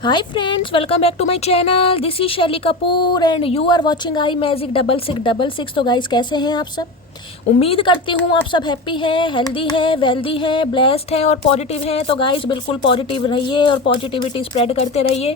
Hi friends, welcome back to my channel. This is शैली Kapoor and you are watching I magic 6666। तो guys कैसे हैं आप सब? उम्मीद करती हूँ आप सब हैप्पी हैं, हेल्दी हैं, वेल्दी हैं, ब्लेस्ड हैं और पॉजिटिव हैं। तो गाइस बिल्कुल पॉजिटिव रहिए और पॉजिटिविटी स्प्रेड करते रहिए।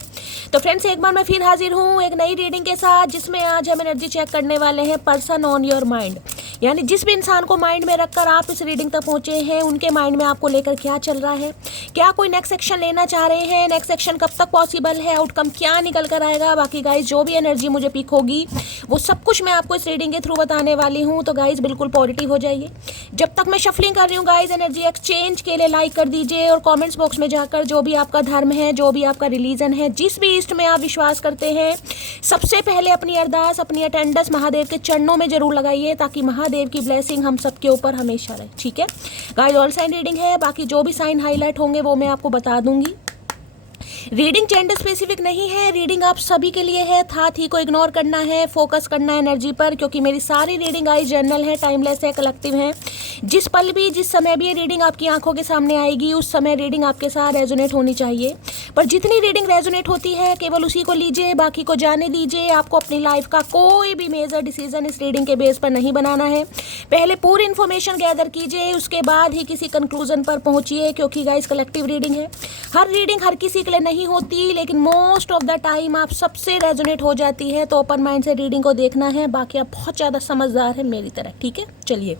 तो फ्रेंड्स एक बार मैं फिर हाजिर हूँ एक नई रीडिंग के साथ, जिसमें आज हम एनर्जी चेक करने वाले हैं पर्सन ऑन योर माइंड। यानी जिस भी इंसान को माइंड में रखकर आप इस रीडिंग तक पहुँचे हैं, उनके माइंड में आपको लेकर क्या चल रहा है, क्या कोई नेक्स्ट एक्शन लेना चाह रहे हैं, नेक्स्ट एक्शन कब तक पॉसिबल है, आउटकम क्या निकल कर आएगा। बाकी गाइज जो भी एनर्जी मुझे पिक होगी वो सब कुछ मैं आपको इस रीडिंग के थ्रू बताने वाली हूँ। तो गाइज बिल्कुल पॉजिटिव हो जाइए। जब तक मैं शफलिंग कर रही हूँ गाइज, एनर्जी एक्सचेंज के लिए लाइक कर दीजिए और कमेंट्स बॉक्स में जाकर जो भी आपका धर्म है, जो भी आपका रिलीजन है, जिस भी इष्ट में आप विश्वास करते हैं, सबसे पहले अपनी अरदास, अपनी अटेंडेंस महादेव के चरणों में जरूर लगाइए, ताकि महादेव की ब्लेसिंग हम सबके ऊपर हमेशा रहे। ठीक है गाइज, ऑल साइन रीडिंग है। बाकी जो भी साइन हाईलाइट होंगे वो मैं आपको बता दूंगी। रीडिंग जेंडर स्पेसिफिक नहीं है, रीडिंग आप सभी के लिए है। था थी को इग्नोर करना है, फोकस करना है एनर्जी पर, क्योंकि मेरी सारी रीडिंग आई जनरल है, टाइमलेस है, कलेक्टिव है। जिस पल भी, जिस समय भी ये रीडिंग आपकी आंखों के सामने आएगी, उस समय रीडिंग आपके साथ रेजोनेट होनी चाहिए। पर जितनी रीडिंग रेजोनेट होती है केवल उसी को लीजिए, बाकी को जाने दीजिए। आपको अपनी लाइफ का कोई भी मेजर डिसीजन इस रीडिंग के बेस पर नहीं बनाना है। पहले पूरी इन्फॉर्मेशन गैदर कीजिए, उसके बाद ही किसी कंक्लूजन पर पहुंचिए, क्योंकि गाइस कलेक्टिव रीडिंग है। हर रीडिंग हर किसी के लिए नहीं होती, लेकिन मोस्ट ऑफ द टाइम आप सबसे रेजोनेट हो जाती है। तो ओपन माइंड से रीडिंग को देखना है। बाकी आप बहुत ज़्यादा समझदार हैं मेरी तरह। ठीक है, चलिए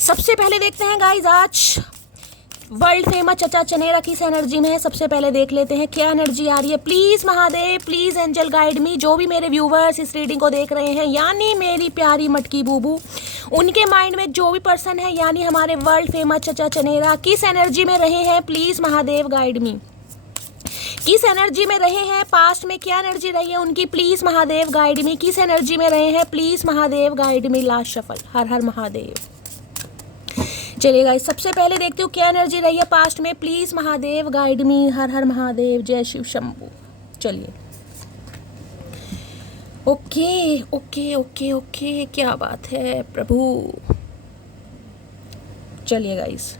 सबसे पहले देखते हैं गाइज आज वर्ल्ड फेमस चचा चनेरा किस एनर्जी में है। सबसे पहले देख लेते हैं क्या एनर्जी आ रही है। Please Mahadev, please angel guide me. जो भी मेरे व्यूवर्स इस रीडिंग को देख रहे हैं, यानी मेरी प्यारी मटकी बूबू, उनके माइंड में जो भी पर्सन है, यानी हमारे वर्ल्ड फेमस चचा चनेरा किस एनर्जी में रहे हैं, प्लीज महादेव गाइड मी। किस एनर्जी में रहे हैं, पास्ट में क्या एनर्जी रही है उनकी, प्लीज महादेव गाइड मी। किस एनर्जी में रहे हैं, please Mahadev guide me. Last shuffle. हर हर महादेव। चलिए गाइस सबसे पहले देखते हो क्या एनर्जी रही है पास्ट में, प्लीज महादेव गाइड मी। हर हर महादेव, जय शिव शंभू। चलिए ओके ओके ओके ओके, क्या बात है प्रभु। चलिए गाइस,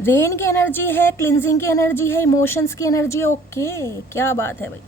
रेन की एनर्जी है, क्लिनजिंग की एनर्जी है, इमोशंस की एनर्जी है। ओके, क्या बात है भाई।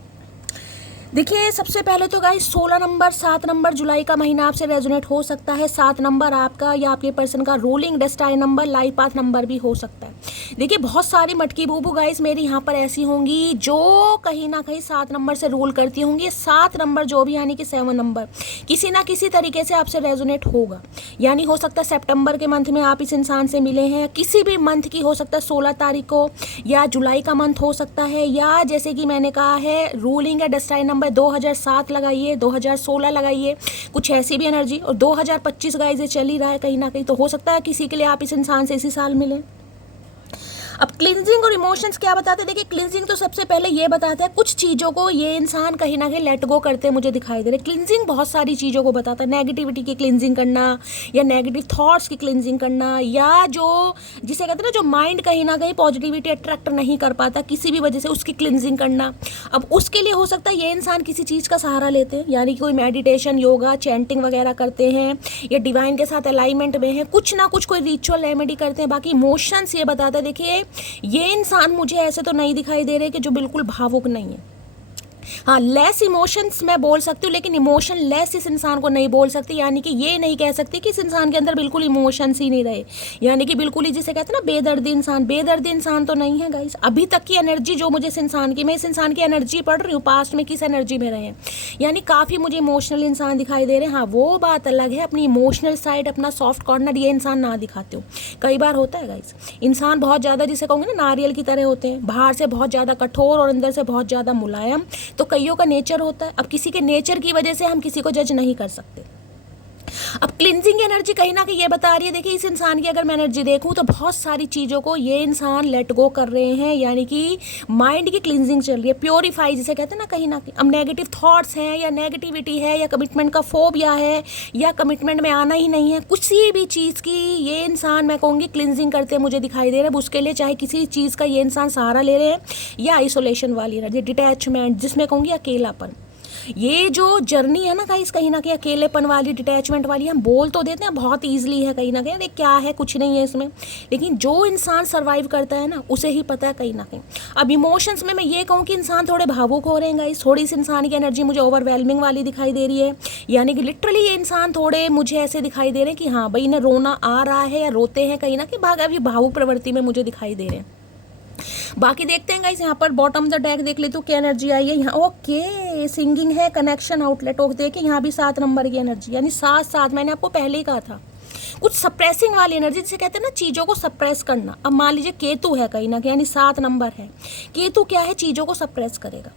देखिए सबसे पहले तो गाइस 16 नंबर 7 नंबर जुलाई का महीना आपसे रेजोनेट हो सकता है। 7 नंबर आपका या आपके पर्सन का ruling destined number, life path number भी हो सकता है। देखिए बहुत सारी मटकी बूबू गाइस मेरी यहाँ पर ऐसी होंगी जो कहीं ना कहीं 7 नंबर से रूल करती होंगी। 7 नंबर जो भी, यानी कि 7 नंबर किसी ना किसी तरीके से आपसे रेजोनेट होगा। यानी हो सकता है सितंबर के मंथ में आप इस इंसान से मिले हैं, किसी भी मंथ की हो सकता है 16 तारीख को, या जुलाई का मंथ हो सकता है, या जैसे कि मैंने कहा है रूलिंग या डेस्टाइन नंबर 2007 लगाइए, 2016 लगाइए, कुछ ऐसी भी एनर्जी। और 2025 गाइस ये चल ही रहा है कहीं ना कहीं, तो हो सकता है किसी के लिए आप इस इंसान से इसी साल मिलें। अब क्लिनजिंग और इमोशंस क्या बताते हैं। देखिए क्लिनजिंग तो सबसे पहले ये बताता है कुछ चीज़ों को ये इंसान कहीं ना कहीं लेट गो करते मुझे दिखाई दे रहे। क्लिनजिंग बहुत सारी चीज़ों को बताता है, नेगेटिविटी की क्लिनजिंग करना, या नेगेटिव थॉट्स की क्लिनजिंग करना, या जो जिसे कहते हैं ना जो माइंड कहीं ना कहीं पॉजिटिविटी अट्रैक्ट नहीं कर पाता किसी भी वजह से, उसकी क्लिनजिंग करना। अब उसके लिए हो सकता है ये इंसान किसी चीज़ का सहारा लेते हैं, यानी कि कोई मेडिटेशन, योगा, चैंटिंग वगैरह करते हैं, या डिवाइन के साथ अलाइनमेंट में है, कुछ ना कुछ कोई रिचुअल रेमेडी करते हैं। बाकी इमोशंस ये बताता है, देखिए ये इंसान मुझे ऐसे तो नहीं दिखाई दे रहे कि जो बिल्कुल भावुक नहीं है। हाँ, लेस इमोशंस मैं बोल सकती हूँ, लेकिन इमोशन लेस इस इंसान को नहीं बोल सकती। यानी कि ये नहीं कह सकती कि इस इंसान के अंदर बिल्कुल इमोशंस ही नहीं रहे, यानी कि बिल्कुल ही जिसे कहते हैं ना बेदर्दी इंसान। बेदर्दी इंसान तो नहीं है गाइस। अभी तक की एनर्जी जो मुझे इस इंसान की, मैं इस इंसान की एनर्जी पढ़ रही हूँ, पास्ट में किस एनर्जी में रहे हैं, यानी काफ़ी मुझे इमोशनल इंसान दिखाई दे रहे हैं। हाँ वो बात अलग है, अपनी इमोशनल साइड, अपना सॉफ्ट कॉर्नर ये इंसान ना दिखाते हो। कई बार होता है गाइस, इंसान बहुत ज़्यादा जिसे कहूँगे ना नारियल की तरह होते हैं, बाहर से बहुत ज़्यादा कठोर और अंदर से बहुत ज़्यादा मुलायम। तो कईयों का नेचर होता है। अब किसी के नेचर की वजह से हम किसी को जज नहीं कर सकते। अब क्लिनजिंग एनर्जी कहीं ना कहीं ये बता रही है, देखिए इस इंसान की अगर मैं एनर्जी देखूं तो बहुत सारी चीज़ों को ये इंसान लेट गो कर रहे हैं, यानी कि माइंड की क्लिनजिंग चल रही है, प्योरीफाई जिसे कहते हैं ना कहीं ना कहीं। अब नेगेटिव थॉट्स हैं, या नेगेटिविटी है, या कमिटमेंट का फोबिया है, या कमिटमेंट में आना ही नहीं है, किसी भी चीज़ की ये इंसान मैं कहूँगी क्लिनजिंग करते मुझे दिखाई दे रहा है। उसके लिए चाहे किसी चीज़ का ये इंसान सहारा ले रहे हैं, या आइसोलेशन वाली एनर्जी, डिटैचमेंट जिसमें कहूँगी अकेलापन। ये जो जर्नी है ना गाइस, कहीं ना कहीं अकेलेपन वाली, डिटैचमेंट वाली, हम बोल तो देते हैं बहुत ईजिली है कहीं ना कहीं, अरे क्या है, कुछ नहीं है इसमें, लेकिन जो इंसान सर्वाइव करता है ना उसे ही पता है कहीं ना कहीं। अब इमोशंस में मैं ये कहूँ कि इंसान थोड़े भावुक हो रहे हैं गाइस, थोड़ी सी इंसान की एनर्जी मुझे ओवरवेलमिंग वाली दिखाई दे रही है, यानी कि लिटरली ये इंसान थोड़े मुझे ऐसे दिखाई दे रहे हैं कि हाँ भाई इन्हें रोना आ रहा है या रोते हैं कहीं ना कहीं, अभी भावुक प्रवृत्ति में मुझे दिखाई दे रहे हैं। बाकी देखते हैं गाइस, यहाँ पर बॉटम द डेक देख ले तो क्या एनर्जी आई है यहाँ। ओके, सिंगिंग है, कनेक्शन, आउटलेट। ओके, देखिए यहाँ भी 7 नंबर की एनर्जी, यानी 7 मैंने आपको पहले ही कहा था, कुछ सप्रेसिंग वाली एनर्जी, जिसे कहते हैं ना चीज़ों को सप्रेस करना। अब मान लीजिए केतु है कहीं ना कहीं, यानी 7 नंबर है, केतु क्या है, चीज़ों को सप्रेस करेगा।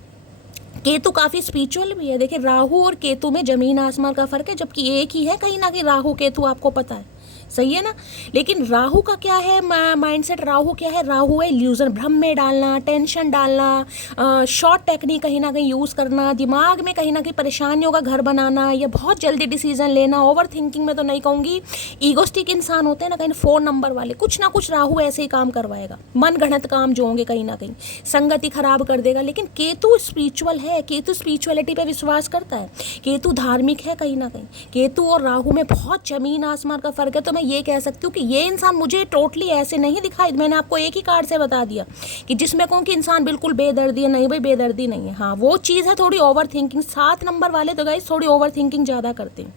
केतु काफ़ी स्पिरिचुअल भी है। देखिए राहु और केतु में ज़मीन आसमान का फ़र्क है, जबकि एक ही है कहीं ना कहीं राहु केतु, आपको पता है, सही है ना। लेकिन राहु का क्या है माइंडसेट, राहु क्या है, राहु है इल्यूजन, भ्रम में डालना, टेंशन डालना, शॉर्ट टेक्निक कहीं ना कहीं यूज़ करना, दिमाग में कहीं ना कहीं परेशानियों का घर बनाना, या बहुत जल्दी डिसीजन लेना, ओवर थिंकिंग में तो नहीं कहूँगी, ईगोस्टिक इंसान होते हैं ना कहीं 4 नंबर वाले, कुछ ना कुछ राहु ऐसे ही काम करवाएगा, मन गढ़ंत काम जो होंगे कहीं ना कहीं, संगति खराब कर देगा। लेकिन केतु स्पिरिचुअल है, केतु स्पिरिचुअलिटी पे विश्वास करता है, केतु धार्मिक है कहीं ना कहीं। केतु और राहु में बहुत जमीन आसमान का फ़र्क है। तो मैं ये कह सकती हूँ कि ये इंसान मुझे टोटली ऐसे नहीं दिखाई, मैंने आपको एक ही कार्ड से बता दिया कि जिसमें कहूँ कि इंसान बिल्कुल बेदर्दी है, नहीं भाई बेदर्दी नहीं है। हाँ वो चीज़ है थोड़ी ओवर थिंकिंग, 7 नंबर वाले तो गाइस थोड़ी ओवर थिंकिंग ज़्यादा करते हैं।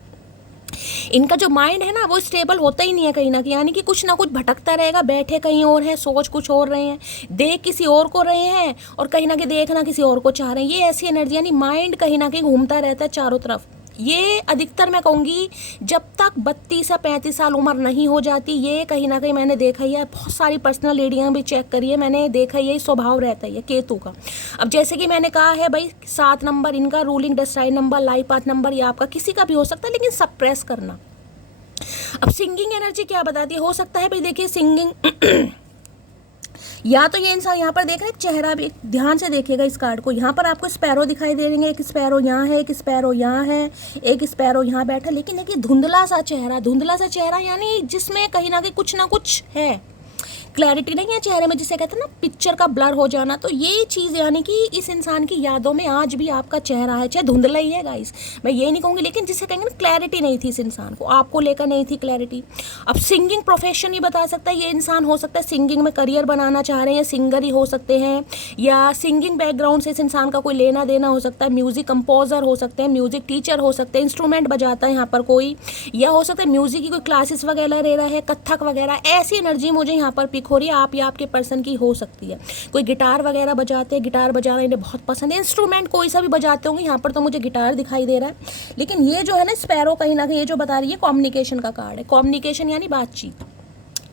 इनका जो माइंड है ना वो स्टेबल होता ही नहीं है कहीं ना कहीं, यानी कि कुछ ना कुछ भटकता रहेगा, बैठे कहीं और है, सोच कुछ और रहे हैं, देख किसी और को रहे हैं, और कहीं ना कहीं देखना किसी और को चाह रहे हैं। ये ऐसी एनर्जी, यानी माइंड कहीं ना कहीं घूमता रहता है चारों तरफ। ये अधिकतर मैं कहूँगी जब तक 32 या 35 साल उम्र नहीं हो जाती, ये कहीं ना कहीं मैंने देखा ही है, बहुत सारी पर्सनल रीडिंग भी चेक करी है मैंने, देखा ही है स्वभाव रहता है केतु का। अब जैसे कि मैंने कहा है भाई 7 नंबर इनका ruling destined number, life path number, ये आपका किसी का भी हो सकता है, लेकिन सप्रेस करना। अब सिंगिंग एनर्जी क्या बताती है, हो सकता है भाई देखिए सिंगिंग या तो ये इंसान यहाँ पर देख रहे हैं, चेहरा भी ध्यान से देखिएगा इस कार्ड को, यहाँ पर आपको स्पैरो दिखाई दे रही है, एक स्पैरो यहाँ है, एक स्पैरो यहाँ है, एक स्पैरो यहाँ बैठा, लेकिन देखिए धुंधला सा चेहरा, यानी जिसमें कहीं ना कहीं कुछ ना कुछ है, क्लैरिटी नहीं है चेहरे में, जिसे कहते हैं ना पिक्चर का ब्लर हो जाना। तो ये चीज़ यानी कि इस इंसान की यादों में आज भी आपका चेहरा है, चाहे धुंधला ही है गाइस, मैं ये नहीं कहूँगी, लेकिन जिसे कहेंगे ना क्लैरिटी नहीं थी इस इंसान को, आपको लेकर नहीं थी क्लैरिटी। अब सिंगिंग प्रोफेशन ही बता सकता है, ये इंसान हो सकता है सिंगिंग में करियर बनाना चाह रहे हैं, सिंगर ही हो सकते हैं, या सिंगिंग बैकग्राउंड से इस इंसान का कोई लेना देना हो सकता है, म्यूज़िक कंपोजर हो सकते हैं, म्यूज़िक टीचर हो सकते हैं, इंस्ट्रूमेंट बजाता है यहाँ पर कोई, या हो सकता है म्यूज़िक की कोई क्लासेस वगैरह ले रहा है, कथक वगैरह, ऐसी एनर्जी मुझे यहाँ पर पिक हो रही है, आप या आपके पर्सन की हो सकती है। कोई गिटार वगैरह बजाते हैं, गिटार बजाना इन्हें बहुत पसंद है, इंस्ट्रूमेंट कोई सा भी बजाते होंगे, यहाँ पर तो मुझे गिटार दिखाई दे रहा है। लेकिन ये जो है ना स्पैरो कहीं ना कहीं ये जो बता रही है कम्युनिकेशन का कार्ड है, कम्युनिकेशन यानी बातचीत,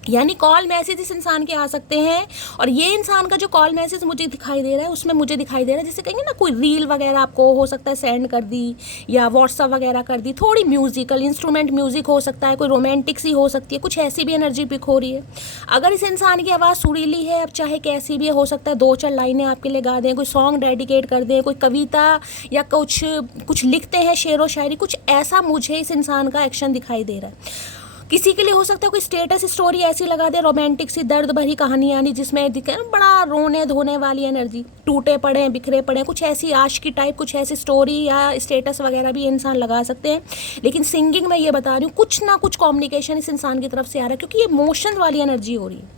यानी कॉल मैसेज इस इंसान के आ सकते हैं। और ये इंसान का जो कॉल मैसेज मुझे दिखाई दे रहा है, उसमें मुझे दिखाई दे रहा है जैसे कहेंगे ना कोई रील वगैरह आपको हो सकता है सेंड कर दी, या व्हाट्सअप वगैरह कर दी, थोड़ी म्यूजिकल इंस्ट्रूमेंट म्यूजिक हो सकता है, कोई रोमांटिक सी हो सकती है, कुछ ऐसी भी एनर्जी पिक हो रही है। अगर इस इंसान की आवाज़ सुरीली है, अब चाहे कैसी भी हो सकता है 2-4 लाइनें आपके लिए गा दें, कोई सॉन्ग डेडिकेट कर दें, कोई कविता या कुछ लिखते हैं, शेर व शायरी, कुछ ऐसा मुझे इस इंसान का एक्शन दिखाई दे रहा है। किसी के लिए हो सकता है कोई स्टेटस स्टोरी ऐसी लगा दे, रोमांटिक सी दर्द भरी कहानी, यानी जिसमें दिखे बड़ा रोने धोने वाली एनर्जी, टूटे पड़े हैं, बिखरे पड़े हैं, कुछ ऐसी आशिकी टाइप, कुछ ऐसी स्टोरी या स्टेटस वगैरह भी इंसान लगा सकते हैं। लेकिन सिंगिंग में ये बता रही हूँ कुछ ना कुछ कम्युनिकेशन इस इंसान की तरफ से आ रहा है, क्योंकि ये इमोशन वाली एनर्जी हो रही है।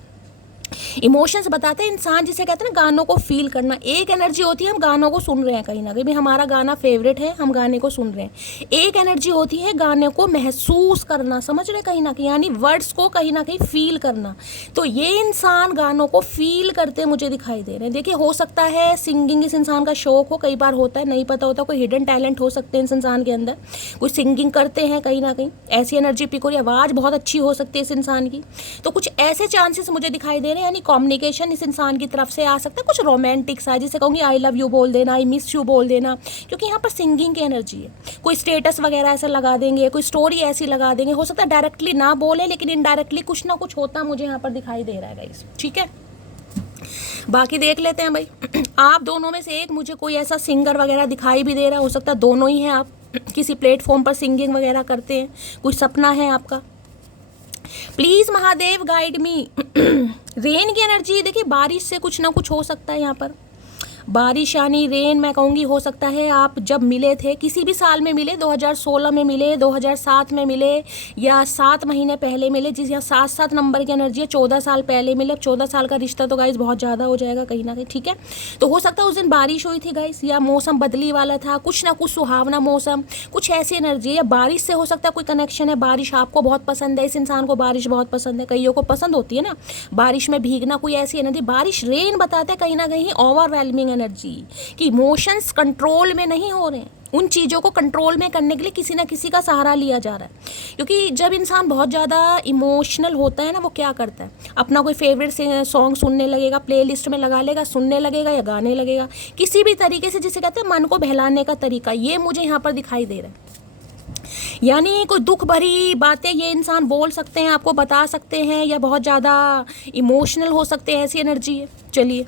इमोशंस बताते हैं इंसान, जिसे कहते हैं ना गानों को फील करना। एक एनर्जी होती है हम गानों को सुन रहे हैं कहीं ना कहीं, भी हमारा गाना फेवरेट है, हम गाने को सुन रहे हैं। एक एनर्जी होती है गाने को महसूस करना, समझ रहे कहीं ना कहीं, यानी वर्ड्स को कहीं ना कहीं फील करना। तो ये इंसान गानों को फील करते मुझे दिखाई दे रहे हैं। देखिए हो सकता है सिंगिंग इस इंसान का शौक हो, कई बार होता है, नहीं पता होता, कोई हिडन टैलेंट हो सकते हैं इस इंसान के अंदर, कोई सिंगिंग करते हैं कहीं ना कहीं, ऐसी एनर्जी पिक हो रही है, आवाज़ बहुत अच्छी हो सकती है इस इंसान की। तो कुछ ऐसे चांसेस मुझे दिखाई दे रहे हैं, यानी कम्युनिकेशन इस इंसान की तरफ से आ सकता है, कुछ रोमांटिक सा, जिसे कहूँगी आई लव यू बोल देना, आई मिस यू बोल देना, क्योंकि यहाँ पर सिंगिंग की एनर्जी है। कोई स्टेटस वगैरह ऐसा लगा देंगे, कोई स्टोरी ऐसी लगा देंगे, हो सकता है डायरेक्टली ना बोले लेकिन इनडायरेक्टली कुछ ना कुछ होता मुझे यहाँ पर दिखाई दे रहा है गाइस, ठीक है। बाकी देख लेते हैं भाई, आप दोनों में से एक मुझे कोई ऐसा सिंगर वगैरह दिखाई भी दे रहा है, हो सकता है दोनों ही हैं, आप किसी प्लेटफॉर्म पर सिंगिंग वगैरह करते हैं, कुछ सपना है आपका। Please Mahadev guide me. रेन की एनर्जी देखिए, बारिश से कुछ ना कुछ हो सकता है यहाँ पर, बारिश यानी रेन मैं कहूँगी हो सकता है आप जब मिले थे किसी भी साल में मिले, 2016 में मिले, 2007 में मिले, या 7 महीने पहले मिले, जिस यहाँ 7 नंबर की एनर्जी है, 14 साल पहले मिले। 14 साल का रिश्ता तो गाइस बहुत ज़्यादा हो जाएगा कहीं ना कहीं, ठीक है। तो हो सकता है उस दिन बारिश हुई थी गाइस, या मौसम बदली वाला था, कुछ ना कुछ सुहावना मौसम, कुछ ऐसी एनर्जी है। या बारिश से हो सकता है कोई कनेक्शन है, बारिश आपको बहुत पसंद है, इस इंसान को बारिश बहुत पसंद है, कईयों को पसंद होती है ना बारिश में भीगना, कोई ऐसी एनर्जी। बारिश रेन बताते हैं कहीं ना कहीं ओवरवेलमिंग एनर्जी, कि इमोशंस कंट्रोल में नहीं हो रहे हैं, उन चीज़ों को कंट्रोल में करने के लिए किसी ना किसी का सहारा लिया जा रहा है। क्योंकि जब इंसान बहुत ज़्यादा इमोशनल होता है ना, वो क्या करता है, अपना कोई फेवरेट सॉन्ग सुनने लगेगा, प्लेलिस्ट में लगा लेगा, सुनने लगेगा या गाने लगेगा, किसी भी तरीके से, जिसे कहते हैं मन को बहलाने का तरीका। ये मुझे यहाँ पर दिखाई दे रहा है। यानी कोई दुख भरी बातें ये इंसान बोल सकते हैं, आपको बता सकते हैं, या बहुत ज़्यादा इमोशनल हो सकते हैं, ऐसी एनर्जी है। चलिए,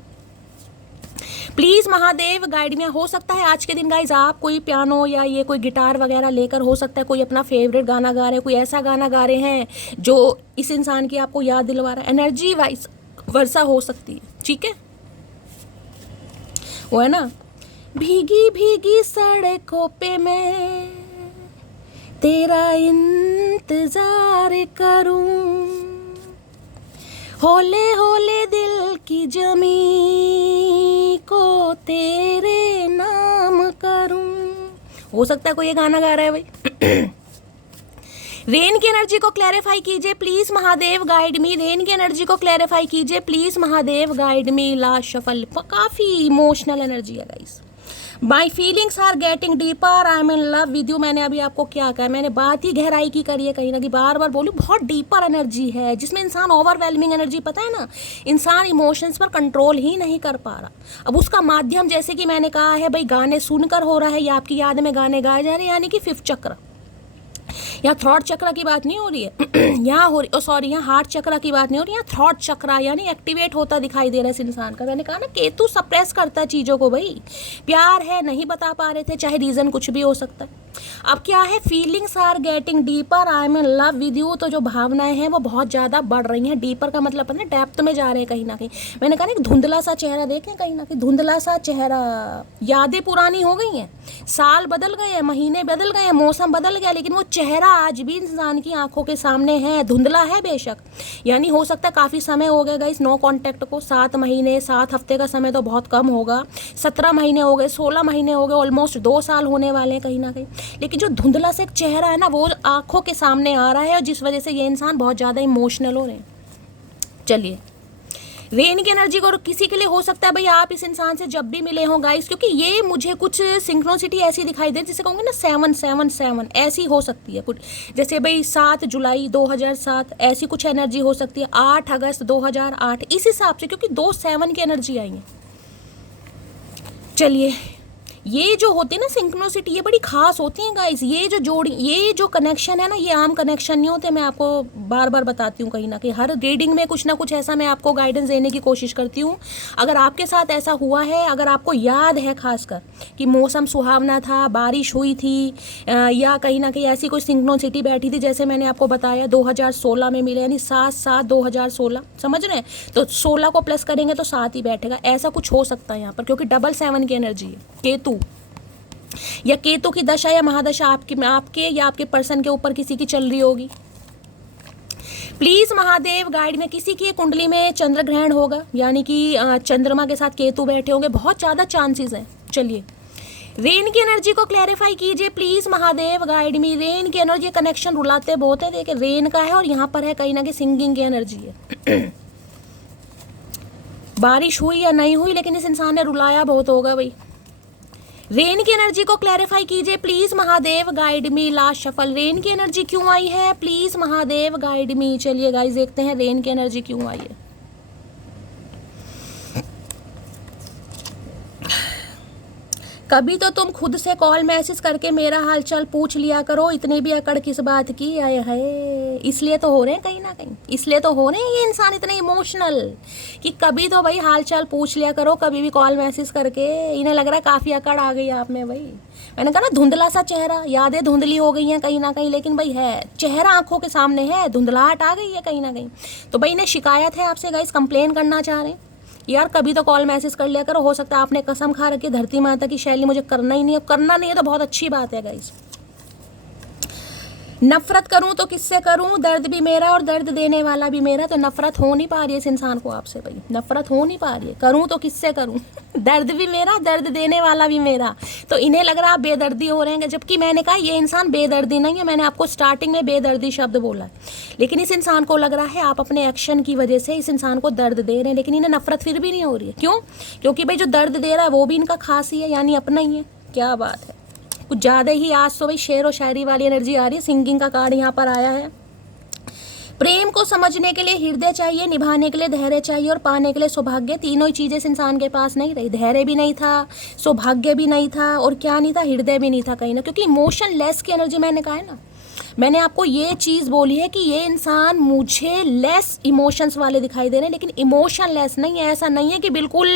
प्लीज़ महादेव गाइड में। हो सकता है आज के दिन गाइज आप कोई पियानो या ये कोई गिटार वगैरह लेकर, हो सकता है कोई अपना फेवरेट गाना गा रहे हैं, कोई ऐसा गाना गा रहे हैं जो इस इंसान की आपको याद दिलवा रहा है। एनर्जी वाइज वर्षा हो सकती है, ठीक है। वो है ना, भीगी भीगी सड़कों पे मैं तेरा इंतजार करूं, होले होले दिल की जमी को तेरे नाम करूं। हो सकता है कोई ये गाना गा रहा है भाई। रेन की एनर्जी को क्लैरिफाई कीजिए प्लीज महादेव गाइड मी। रेन की एनर्जी को क्लैरिफाई कीजिए please Mahadev guide me. Last shuffle काफी इमोशनल एनर्जी है guys. My feelings are getting deeper, I am in love with you. मैंने अभी आपको क्या कहा, मैंने बात ही गहराई की करी है, कहीं ना कहीं बार बार बोलूँ, बहुत डीपर एनर्जी है जिसमें इंसान ओवरवेलमिंग एनर्जी, पता है ना, इंसान इमोशंस पर कंट्रोल ही नहीं कर पा रहा। अब उसका माध्यम जैसे कि मैंने कहा है भाई, गाने सुनकर हो रहा है या आपकी याद में गाने गाए जा रहे हैं, यानी कि 5th चक्र। यहाँ थ्रॉट चक्र की बात नहीं हो रही है यहाँ हो रही, सॉरी, यहाँ हार्ट चक्र की बात नहीं हो रही, यहाँ थ्रॉट चक्र यानी एक्टिवेट होता दिखाई दे रहा है इस इंसान का। मैंने कहा ना, केतु सप्रेस करता है चीज़ों को भाई। प्यार है, नहीं बता पा रहे थे, चाहे रीज़न कुछ भी हो सकता है। अब क्या है, feelings are getting deeper, I am in love with you. तो जो भावनाएं हैं वो बहुत ज़्यादा बढ़ रही हैं। डीपर का मतलब पता है, डेप्थ में जा रहे हैं कहीं ना कहीं। मैंने कहा ना, एक धुंधला सा चेहरा देखें, कहीं ना कहीं धुंधला सा चेहरा। यादें पुरानी हो गई हैं, साल बदल गए हैं, महीने बदल गए हैं, मौसम बदल गया, लेकिन वो चेहरा आज भी इंसान की आंखों के सामने है। धुंधला है बेशक, यानी हो सकता है काफ़ी समय हो गया गाइस नो कॉन्टैक्ट को। 7 महीने, 7 हफ्ते का समय तो बहुत कम होगा। 17 महीने हो गए, 16 महीने हो गए, ऑलमोस्ट 2 साल होने वाले हैं कहीं ना कहीं। लेकिन जो धुंधला से एक चेहरा है ना, वो आंखों के सामने आ रहा है, और जिस वजह से ये इंसान बहुत ज़्यादा इमोशनल हो रहे हैं। चलिए, रेन की एनर्जी को किसी के लिए हो सकता है भाई, आप इस इंसान से जब भी मिले हों गाइस, क्योंकि ये मुझे कुछ सिंक्रोनिसिटी ऐसी दिखाई दे, जिसे कहूँगी ना 777 ऐसी हो सकती है कुछ। जैसे भाई 7 जुलाई 2007 ऐसी कुछ एनर्जी हो सकती है, 8 अगस्त 2008 इस हिसाब से, क्योंकि 2 7 की एनर्जी आई है। चलिए, ये जो होती है ना सिंक्रोनिसिटी, ये बड़ी खास होती हैं गाइस। ये जो जोड़ी, ये जो कनेक्शन है ना, ये आम कनेक्शन नहीं होते। मैं आपको बार बार बताती हूँ, कहीं ना कहीं हर रीडिंग में कुछ ना कुछ ऐसा मैं आपको गाइडेंस देने की कोशिश करती हूँ। अगर आपके साथ ऐसा हुआ है, अगर आपको याद है खासकर कि मौसम सुहावना था, बारिश हुई थी, या कहीं ना कहीं ऐसी कोई सिंक्रोनिसिटी बैठी थी, जैसे मैंने आपको बताया 2016 में मिले, यानी 7/7/2016, समझ रहे हैं। तो 16 को प्लस करेंगे तो 7 ही बैठेगा। ऐसा कुछ हो सकता है यहाँ पर, क्योंकि 7 की एनर्जी है। केतु या केतु की दशा या महादशा आपके या आपके पर्सन के ऊपर किसी की चल रही होगी। प्लीज महादेव गाइड में। किसी की कुंडली में चंद्र ग्रहण होगा, यानी कि चंद्रमा के साथ केतु बैठे होंगे, बहुत ज़्यादा चांसेस हैं। चलिए, रेन की एनर्जी को क्लैरिफाई कीजिए प्लीज महादेव गाइड मी। रेन की एनर्जी कनेक्शन रुलाते बहुत है, देखिए रेन का है और यहाँ पर है कहीं ना कहीं सिंगिंग की एनर्जी है। बारिश हुई या नहीं हुई, लेकिन इस इंसान ने रुलाया बहुत होगा भाई। रेन की एनर्जी को क्लैरिफाई कीजिए please Mahadev guide me. Last shuffle, rain की एनर्जी क्यों आई है, प्लीज महादेव गाइड मी। चलिए गाइस, देखते हैं रेन की एनर्जी क्यों आई है। कभी तो तुम खुद से कॉल मैसेज करके मेरा हालचाल पूछ लिया करो, इतनी भी अकड़ किस बात की। आए है, इसलिए तो हो रहे हैं कहीं ना कहीं, इसलिए तो हो रहे हैं ये इंसान इतने इमोशनल, कि कभी तो भाई हालचाल पूछ लिया करो, कभी भी कॉल मैसेज करके। इन्हें लग रहा है काफ़ी अकड़ आ गई आप में भाई। मैंने कहा ना, धुंधला सा चेहरा, यादें धुंधली हो गई हैं कहीं ना कहीं, लेकिन भाई है, चेहरा आंखों के सामने है, धुंधलाहट आ गई है कहीं ना कहीं। तो भाई इन्हें शिकायत है आपसे गाइस, कंप्लेन करना चाह रहे हैं यार कभी तो कॉल मैसेज कर लिया करो, हो सकता है आपने कसम खा रखी धरती माता की शैली मुझे करना ही नहीं है। करना नहीं है तो बहुत अच्छी बात है गाइस। नफरत करूं तो किससे करूं, दर्द भी मेरा और दर्द देने वाला भी मेरा। तो नफरत हो नहीं पा रही है इस इंसान को आपसे भाई, नफरत हो नहीं पा रही है। करूं तो किससे करूं दर्द भी मेरा, दर्द देने वाला भी मेरा। तो इन्हें लग रहा है आप बेदर्दी हो रहे हैं, जबकि मैंने कहा ये इंसान बेदर्दी नहीं है। मैंने आपको स्टार्टिंग में बेदर्दी शब्द बोला है, लेकिन इस इंसान को लग रहा है आप अपने एक्शन की वजह से इस इंसान को दर्द दे रहे हैं, लेकिन इन्हें नफरत फिर भी नहीं हो रही है। क्यों? क्योंकि भाई जो दर्द दे रहा है वो भी इनका खास ही है, यानी अपना ही है। क्या बात है, कुछ ज़्यादा ही आज तो भाई शेर और शायरी वाली एनर्जी आ रही है। सिंगिंग का कार्ड यहाँ पर आया है। प्रेम को समझने के लिए हृदय चाहिए, निभाने के लिए धैर्य चाहिए और पाने के लिए सौभाग्य। तीनों ही चीज़ें इस इंसान के पास नहीं रही। धैर्य भी नहीं था, सौभाग्य भी नहीं था, और क्या नहीं था, हृदय भी नहीं था कहीं ना। क्योंकि इमोशन लेस की एनर्जी, मैंने कहा है ना, मैंने आपको ये चीज़ बोली है कि ये इंसान मुझे लेस इमोशंस वाले दिखाई दे रहे हैं, लेकिन इमोशन लेस नहीं है। ऐसा नहीं है कि बिल्कुल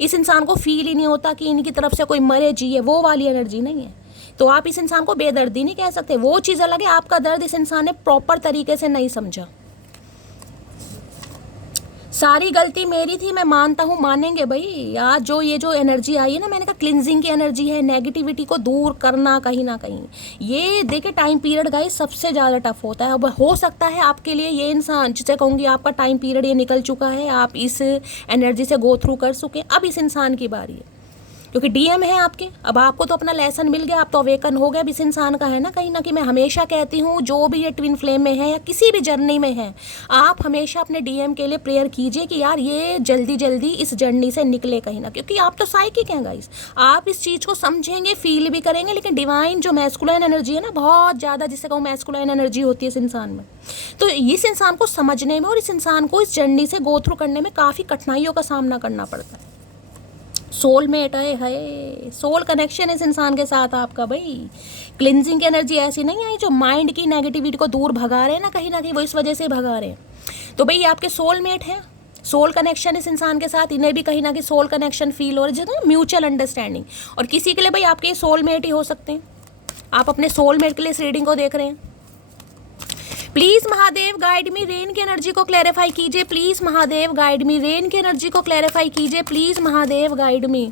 इस इंसान को फील ही नहीं होता कि इनकी तरफ से कोई मरे जिए, वो वाली एनर्जी नहीं है। तो आप इस इंसान को बेदर्दी नहीं कह सकते, वो चीज़ अलग है। आपका दर्द इस इंसान ने प्रॉपर तरीके से नहीं समझा। सारी गलती मेरी थी, मैं मानता हूँ, मानेंगे भाई। आज जो ये जो एनर्जी आई है ना, मैंने कहा क्लिनजिंग की एनर्जी है, नेगेटिविटी को दूर करना कहीं ना कहीं। ये देखिए टाइम पीरियड गाइस सबसे ज़्यादा टफ होता है। अब हो सकता है आपके लिए ये इंसान, जिसे कहूँगी आपका टाइम पीरियड ये निकल चुका है, आप इस एनर्जी से गो थ्रू कर चुके। अब इस इंसान की बारी है, क्योंकि डीएम है आपके। अब आपको तो अपना लेसन मिल गया, आप तो अवेकन हो गए। अब इस इंसान का है ना कहीं ना कहीं। मैं हमेशा कहती हूँ जो भी ये ट्विन फ्लेम में है या किसी भी जर्नी में है, आप हमेशा अपने डीएम के लिए प्रेयर कीजिए कि यार ये जल्दी जल्दी इस जर्नी से निकले कहीं ना। क्योंकि आप तो साइकिक हैं गाइस, आप इस चीज़ को समझेंगे, फील भी करेंगे, लेकिन डिवाइन जो मैस्कुलाइन एनर्जी है ना, बहुत ज़्यादा, जिसे कहूँ मैस्कुलाइन एनर्जी होती है इस इंसान में। तो इस इंसान को समझने में और इस इंसान को इस जर्नी से गो थ्रू करने में काफ़ी कठिनाइयों का सामना करना पड़ता है। सोलमेट है, सोल कनेक्शन इस इंसान के साथ आपका भाई। क्लिनजिंग की एनर्जी ऐसी नहीं आई जो माइंड की नेगेटिविटी को दूर भगा रहे हैं ना कहीं ना कहीं, वो इस वजह से भगा रहे हैं। तो भाई आपके सोलमेट हैं, सोल कनेक्शन इस इंसान के साथ, इन्हें भी कहीं ना कहीं सोल कनेक्शन फील हो रहा है, जिसमें म्यूचुअल अंडरस्टैंडिंग। और किसी के लिए भाई आपके सोलमेट ही हो सकते हैं। आप अपने सोलमेट के लिए इस रीडिंग को देख रहे हैं। प्लीज़ महादेव गाइड मी, रेन की एनर्जी को क्लैरिफाई कीजिए। प्लीज़ महादेव गाइड मी, रेन की एनर्जी को क्लैरिफाई कीजिए। प्लीज़ महादेव गाइड मी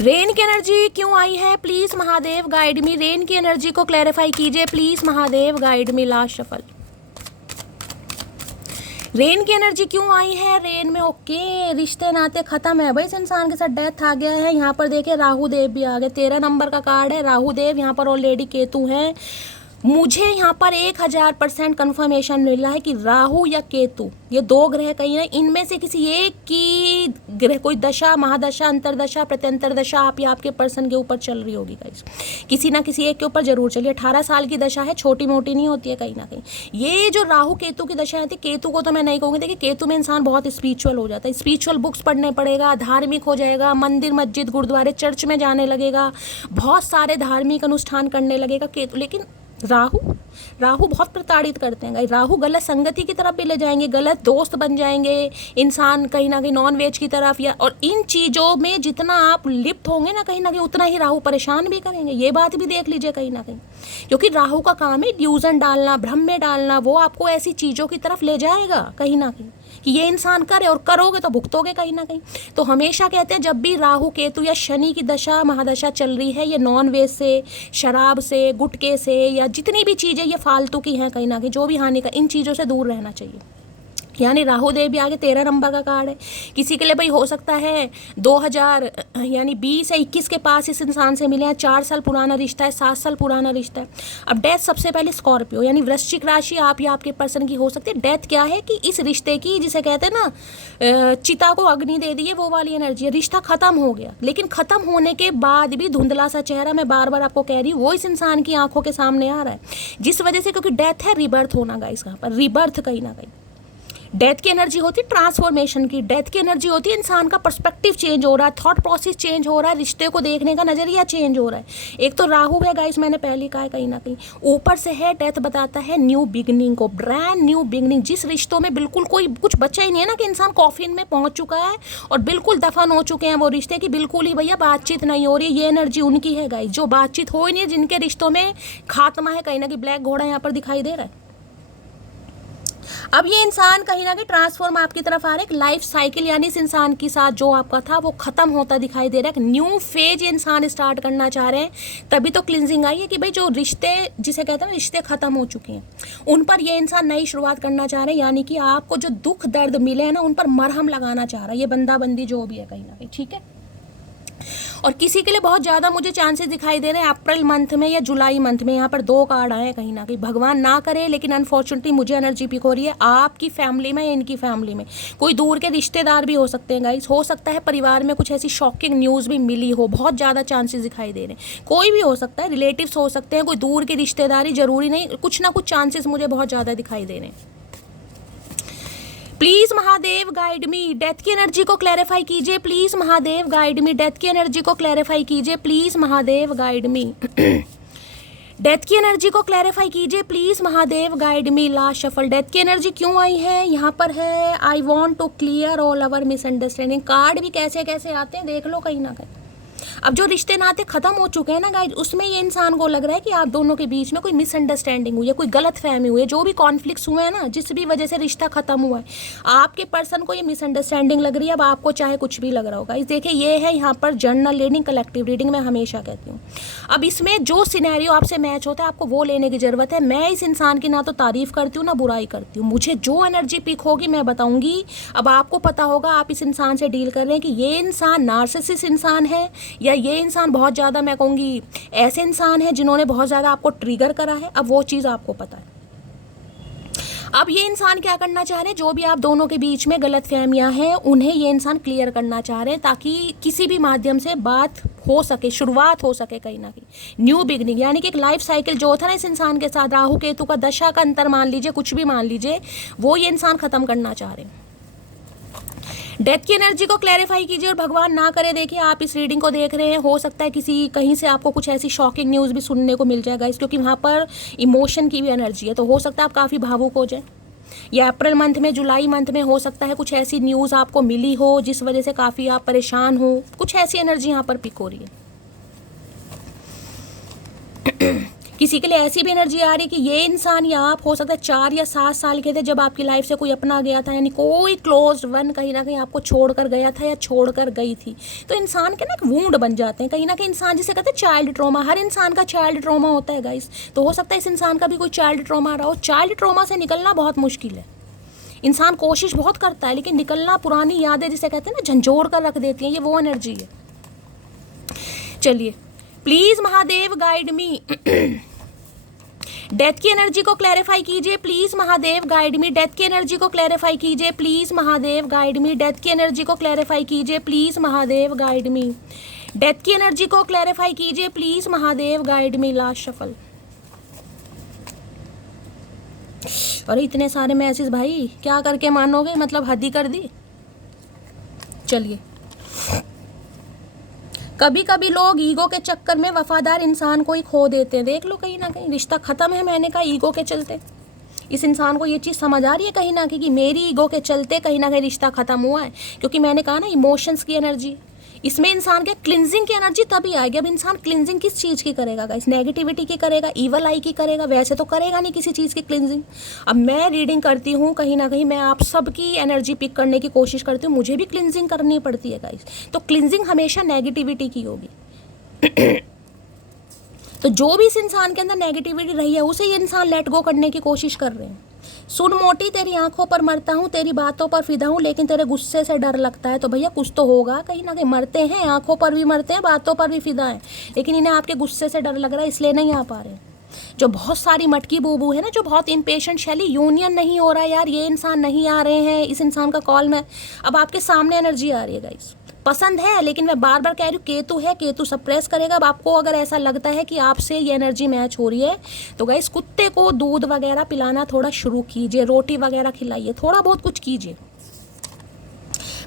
रेन की एनर्जी क्यों आई है? प्लीज़ महादेव गाइड मी, रेन की एनर्जी को क्लैरिफाई कीजिए। Please Mahadev guide me. Last shuffle, rain की एनर्जी क्यों आई है? रेन में ओके, रिश्ते नाते खत्म है भाई, इस इंसान के साथ डेथ आ गया है। यहाँ पर देखिए राहु देव भी आ गए, 13 नंबर का कार्ड है राहु देव। यहाँ पर ऑलरेडी केतु हैं। मुझे यहाँ पर 1000% कन्फर्मेशन मिल रहा है कि राहु या केतु, ये दो ग्रह कहीं ना इनमें से किसी एक की ग्रह कोई दशा, महादशा, अंतरदशा, प्रत्यंतर दशा आप या आपके पर्सन के ऊपर चल रही होगी गाइस। किसी ना किसी एक के ऊपर जरूर चलिए। 18 साल की दशा है, छोटी मोटी नहीं होती है कहीं ना कहीं। ये जो राहु केतु की दशा थी, केतु को तो मैं नहीं कहूँगी, देखिए केतु में इंसान बहुत स्पिरिचुअल हो जाता है, स्पिरिचुअल बुक्स पढ़ने पड़ेगा, धार्मिक हो जाएगा, मंदिर मस्जिद गुरुद्वारे चर्च में जाने लगेगा, बहुत सारे धार्मिक अनुष्ठान करने लगेगा केतु। लेकिन राहु बहुत प्रताड़ित करते हैं। राहु गलत संगति की तरफ भी ले जाएंगे, गलत दोस्त बन जाएंगे इंसान कहीं ना कहीं, नॉन वेज की तरफ या, और इन चीज़ों में जितना आप लिप्त होंगे ना कहीं ना कहीं, उतना ही राहु परेशान भी करेंगे। ये बात भी देख लीजिए कहीं ना कहीं, क्योंकि राहु का काम है इल्यूजन डालना, भ्रम में डालना। वो आपको ऐसी चीज़ों की तरफ ले जाएगा कहीं ना कहीं कि ये इंसान करे, और करोगे तो भुगतोगे कहीं ना कहीं। तो हमेशा कहते हैं जब भी राहु केतु या शनि की दशा महादशा चल रही है, ये नॉन वेज से, शराब से, गुटखे से, या जितनी भी चीज़ें ये फालतू की हैं कहीं ना कहीं, जो भी हानि का, इन चीज़ों से दूर रहना चाहिए। यानी राहु देव भी आगे 13 नंबर का कार्ड है। किसी के लिए भाई हो सकता है 2000 यानी 20 या 21 के पास इस इंसान से मिले हैं, 4 साल पुराना रिश्ता है, 7 साल पुराना रिश्ता है। अब डेथ सबसे पहले स्कॉर्पियो यानी वृश्चिक राशि आप या आपके पर्सन की हो सकती है। डेथ क्या है कि इस रिश्ते की, जिसे कहते हैं ना चिता को अग्नि दे दी है, वो वाली एनर्जी है। रिश्ता खत्म हो गया, लेकिन खत्म होने के बाद भी धुंधला सा चेहरा, मैं बार बार आपको कह रही हूँ, वो इस इंसान की आंखों के सामने आ रहा है, जिस वजह से, क्योंकि डेथ है, रिबर्थ होना गाइस। यहाँ पर रिबर्थ कहीं ना कहीं डेथ की एनर्जी होती है, ट्रांसफॉर्मेशन की। डेथ की एनर्जी होती है इंसान का पर्सपेक्टिव चेंज हो रहा है, थॉट प्रोसेस चेंज हो रहा है, रिश्ते को देखने का नजरिया चेंज हो रहा है। एक तो राहु है गाइस, मैंने पहले कहा है कहीं ना कहीं, ऊपर से है डेथ, बताता है न्यू बिगनिंग को, ब्रांड न्यू बिगनिंग। जिस रिश्तों में बिल्कुल कोई कुछ बचा ही नहीं है ना, कि इंसान कॉफिन में पहुंच चुका है और बिल्कुल दफन हो चुके हैं वो रिश्ते की, बिल्कुल ही भैया बातचीत नहीं हो रही है, ये एनर्जी उनकी है गाइस, जो बातचीत हो ही नहीं है, जिनके रिश्तों में खात्मा है कहीं ना कहीं। ब्लैक घोड़ा यहाँ पर दिखाई दे रहा है। अब ये इंसान कहीं ना कहीं ट्रांसफॉर्म आपकी तरफ आ रहा है, एक लाइफ साइकिल यानी इस इंसान के साथ जो आपका था वो खत्म होता दिखाई दे रहा है, एक न्यू फेज ये इंसान स्टार्ट करना चाह रहे हैं। तभी तो क्लिनजिंग आई है कि भाई जो रिश्ते जिसे कहते हैं ना रिश्ते खत्म हो चुके हैं उन पर ये इंसान नई शुरुआत करना चाह रहे हैं, यानी कि आपको जो दुख दर्द मिले हैं ना उन पर मरहम लगाना चाह रहा है ये बंदा बंदी जो भी है कहीं ना कहीं, ठीक है। और किसी के लिए बहुत ज़्यादा मुझे चांसेस दिखाई दे रहे हैं अप्रैल मंथ में या जुलाई मंथ में। यहाँ पर 2 कार्ड आए हैं कहीं ना कहीं, भगवान ना करे लेकिन अनफॉर्चुनेटली मुझे एनर्जी पिक हो रही है आपकी फैमिली में या इनकी फैमिली में कोई दूर के रिश्तेदार भी हो सकते हैं गाइस। हो सकता है परिवार में कुछ ऐसी शॉकिंग न्यूज़ भी मिली हो, बहुत ज़्यादा चांसेस दिखाई दे रहे हैं। कोई भी हो सकता है, रिलेटिव्स हो सकते हैं, कोई दूर की रिश्तेदारी, जरूरी नहीं, कुछ ना कुछ चांसेस मुझे बहुत ज़्यादा दिखाई दे रहे हैं। Please Mahadev guide me, death की एनर्जी को क्लैरिफाई कीजिए। Please Mahadev guide me, death की एनर्जी को क्लैरिफाई कीजिए। Please Mahadev guide me death की एनर्जी को क्लैरिफाई कीजिए। Please Mahadev guide me. Last shuffle, death की एनर्जी क्यों आई है? यहाँ पर है I want to clear all our misunderstanding. Card भी कैसे कैसे आते हैं देख लो कहीं ना कहीं। अब जो रिश्ते नाते खत्म हो चुके हैं ना गाइज, उसमें ये इंसान को लग रहा है कि आप दोनों के बीच में कोई मिसअंडरस्टैंडिंग हुई है, कोई गलत फहमी हुई है, जो भी कॉन्फ्लिक्ट्स हुए हैं ना, जिस भी वजह से रिश्ता खत्म हुआ है, आपके पर्सन को ये मिसअंडरस्टैंडिंग लग रही है। अब आपको चाहे कुछ भी लग रहा होगा। इस देखिए ये है यहाँ पर जर्नल रीडिंग, कलेक्टिव रीडिंग मैं हमेशा कहती हूँ। अब इसमें जो सिनेरियो आपसे मैच होता है आपको वो लेने की जरूरत है। मैं इस इंसान की ना तो तारीफ करती हूँ ना बुराई करती हूँ, मुझे जो एनर्जी पिक होगी मैं बताऊंगी। अब आपको पता होगा आप इस इंसान से डील कर रहे हैं कि ये इंसान नार्सिसिस्ट इंसान है या ये इंसान बहुत ज़्यादा मैं कहूँगी ऐसे इंसान है जिन्होंने बहुत ज़्यादा आपको ट्रिगर करा है। अब वो चीज़ आपको पता है। अब ये इंसान क्या करना चाह रहे हैं, जो भी आप दोनों के बीच में गलतफहमियां हैं उन्हें ये इंसान क्लियर करना चाह रहे हैं, ताकि किसी भी माध्यम से बात हो सके, शुरुआत हो सके कहीं ना कहीं, न्यू बिगनिंग। यानी कि एक लाइफ साइकिल जो था ना इस इंसान के साथ, राहु केतु का दशा का अंतर मान लीजिए, कुछ भी मान लीजिए, वो ये इंसान खत्म करना चाह रहे हैं। डेथ की एनर्जी को क्लैरिफाई कीजिए और भगवान ना करे, देखिए आप इस रीडिंग को देख रहे हैं, हो सकता है किसी कहीं से आपको कुछ ऐसी शॉकिंग न्यूज़ भी सुनने को मिल जाएगा, क्योंकि वहाँ पर इमोशन की भी एनर्जी है। तो हो सकता है आप काफ़ी भावुक हो जाए, या अप्रैल मंथ में जुलाई मंथ में हो सकता है कुछ ऐसी न्यूज़ आपको मिली हो जिस वजह से काफ़ी आप परेशान हो। कुछ ऐसी एनर्जी यहाँ पर पिक हो रही है। किसी के लिए ऐसी भी एनर्जी आ रही है कि ये इंसान या आप हो सकता है 4 या 7 साल के थे जब आपकी लाइफ से कोई अपना गया था, यानी कोई क्लोज्ड वन कहीं ना कहीं आपको छोड़कर गया था या छोड़कर गई थी। तो इंसान के ना एक वूंड बन जाते हैं कहीं ना कहीं, इंसान जिसे कहते हैं चाइल्ड ट्रॉमा। हर इंसान का चाइल्ड ट्रॉमा होता है गाइस। तो हो सकता है इस इंसान का भी कोई चाइल्ड ट्रॉमा रहा हो। चाइल्ड ट्रॉमा से निकलना बहुत मुश्किल है, इंसान कोशिश बहुत करता है लेकिन निकलना, पुरानी यादें जिसे कहते हैं ना झंझोड़ कर रख देती हैं, ये वो एनर्जी है। चलिए please Mahadev guide me, death की एनर्जी को क्लैरिफाई कीजिए। Please Mahadev guide me, death की एनर्जी को क्लैरिफाई कीजिए। Please Mahadev guide me, death की एनर्जी को क्लैरिफाई कीजिए। Please Mahadev guide me, death की एनर्जी को क्लैरिफाई कीजिए। Please Mahadev guide me. Last shuffle. अरे इतने सारे मैसेज भाई, क्या करके मानोगे, मतलब हद ही कर दी। चलिए, कभी कभी लोग ईगो के चक्कर में वफादार इंसान को ही खो देते हैं। देख लो कहीं ना कहीं रिश्ता खत्म है, मैंने कहा ईगो के चलते। इस इंसान को ये चीज़ समझ आ रही है कहीं ना कहीं कि मेरी ईगो के चलते कहीं ना कहीं रिश्ता खत्म हुआ है, क्योंकि मैंने कहा ना इमोशंस की एनर्जी इसमें इंसान के क्लिनजिंग की एनर्जी तभी आएगी। अब इंसान क्लिनजिंग किस चीज़ की करेगा गाइस? नेगेटिविटी की करेगा, ईवल आई की करेगा, वैसे तो करेगा नहीं किसी चीज़ की क्लिनजिंग। अब मैं रीडिंग करती हूँ, कहीं ना कहीं मैं आप सबकी एनर्जी पिक करने की कोशिश करती हूँ, मुझे भी क्लिनजिंग करनी पड़ती है गाइस। तो क्लिनजिंग हमेशा नेगेटिविटी की होगी। तो जो भी इस इंसान के अंदर नेगेटिविटी रही है उसे ये इंसान लेट गो करने की कोशिश कर रहे हैं। सुन मोटी, तेरी आंखों पर मरता हूँ, तेरी बातों पर फिदा हूँ, लेकिन तेरे गुस्से से डर लगता है। तो भैया कुछ तो होगा, कहीं ना कहीं मरते हैं, आंखों पर भी मरते हैं, बातों पर भी फिदा है, लेकिन इन्हें आपके गुस्से से डर लग रहा है इसलिए नहीं आ पा रहे। जो बहुत सारी मटकी बूबू है ना, जो बहुत इम्पेशेंट शैली, यूनियन नहीं हो रहा है यार, ये इंसान नहीं आ रहे हैं, इस इंसान का कॉल में अब आपके सामने एनर्जी आ रही है गाइस। पसंद है लेकिन मैं बार बार कह रही हूँ केतु है, केतु सप्रेस करेगा। अब आपको अगर ऐसा लगता है कि आपसे ये एनर्जी मैच हो रही है तो गाइस कुत्ते को दूध वगैरह पिलाना थोड़ा शुरू कीजिए, रोटी वगैरह खिलाइए, थोड़ा बहुत कुछ कीजिए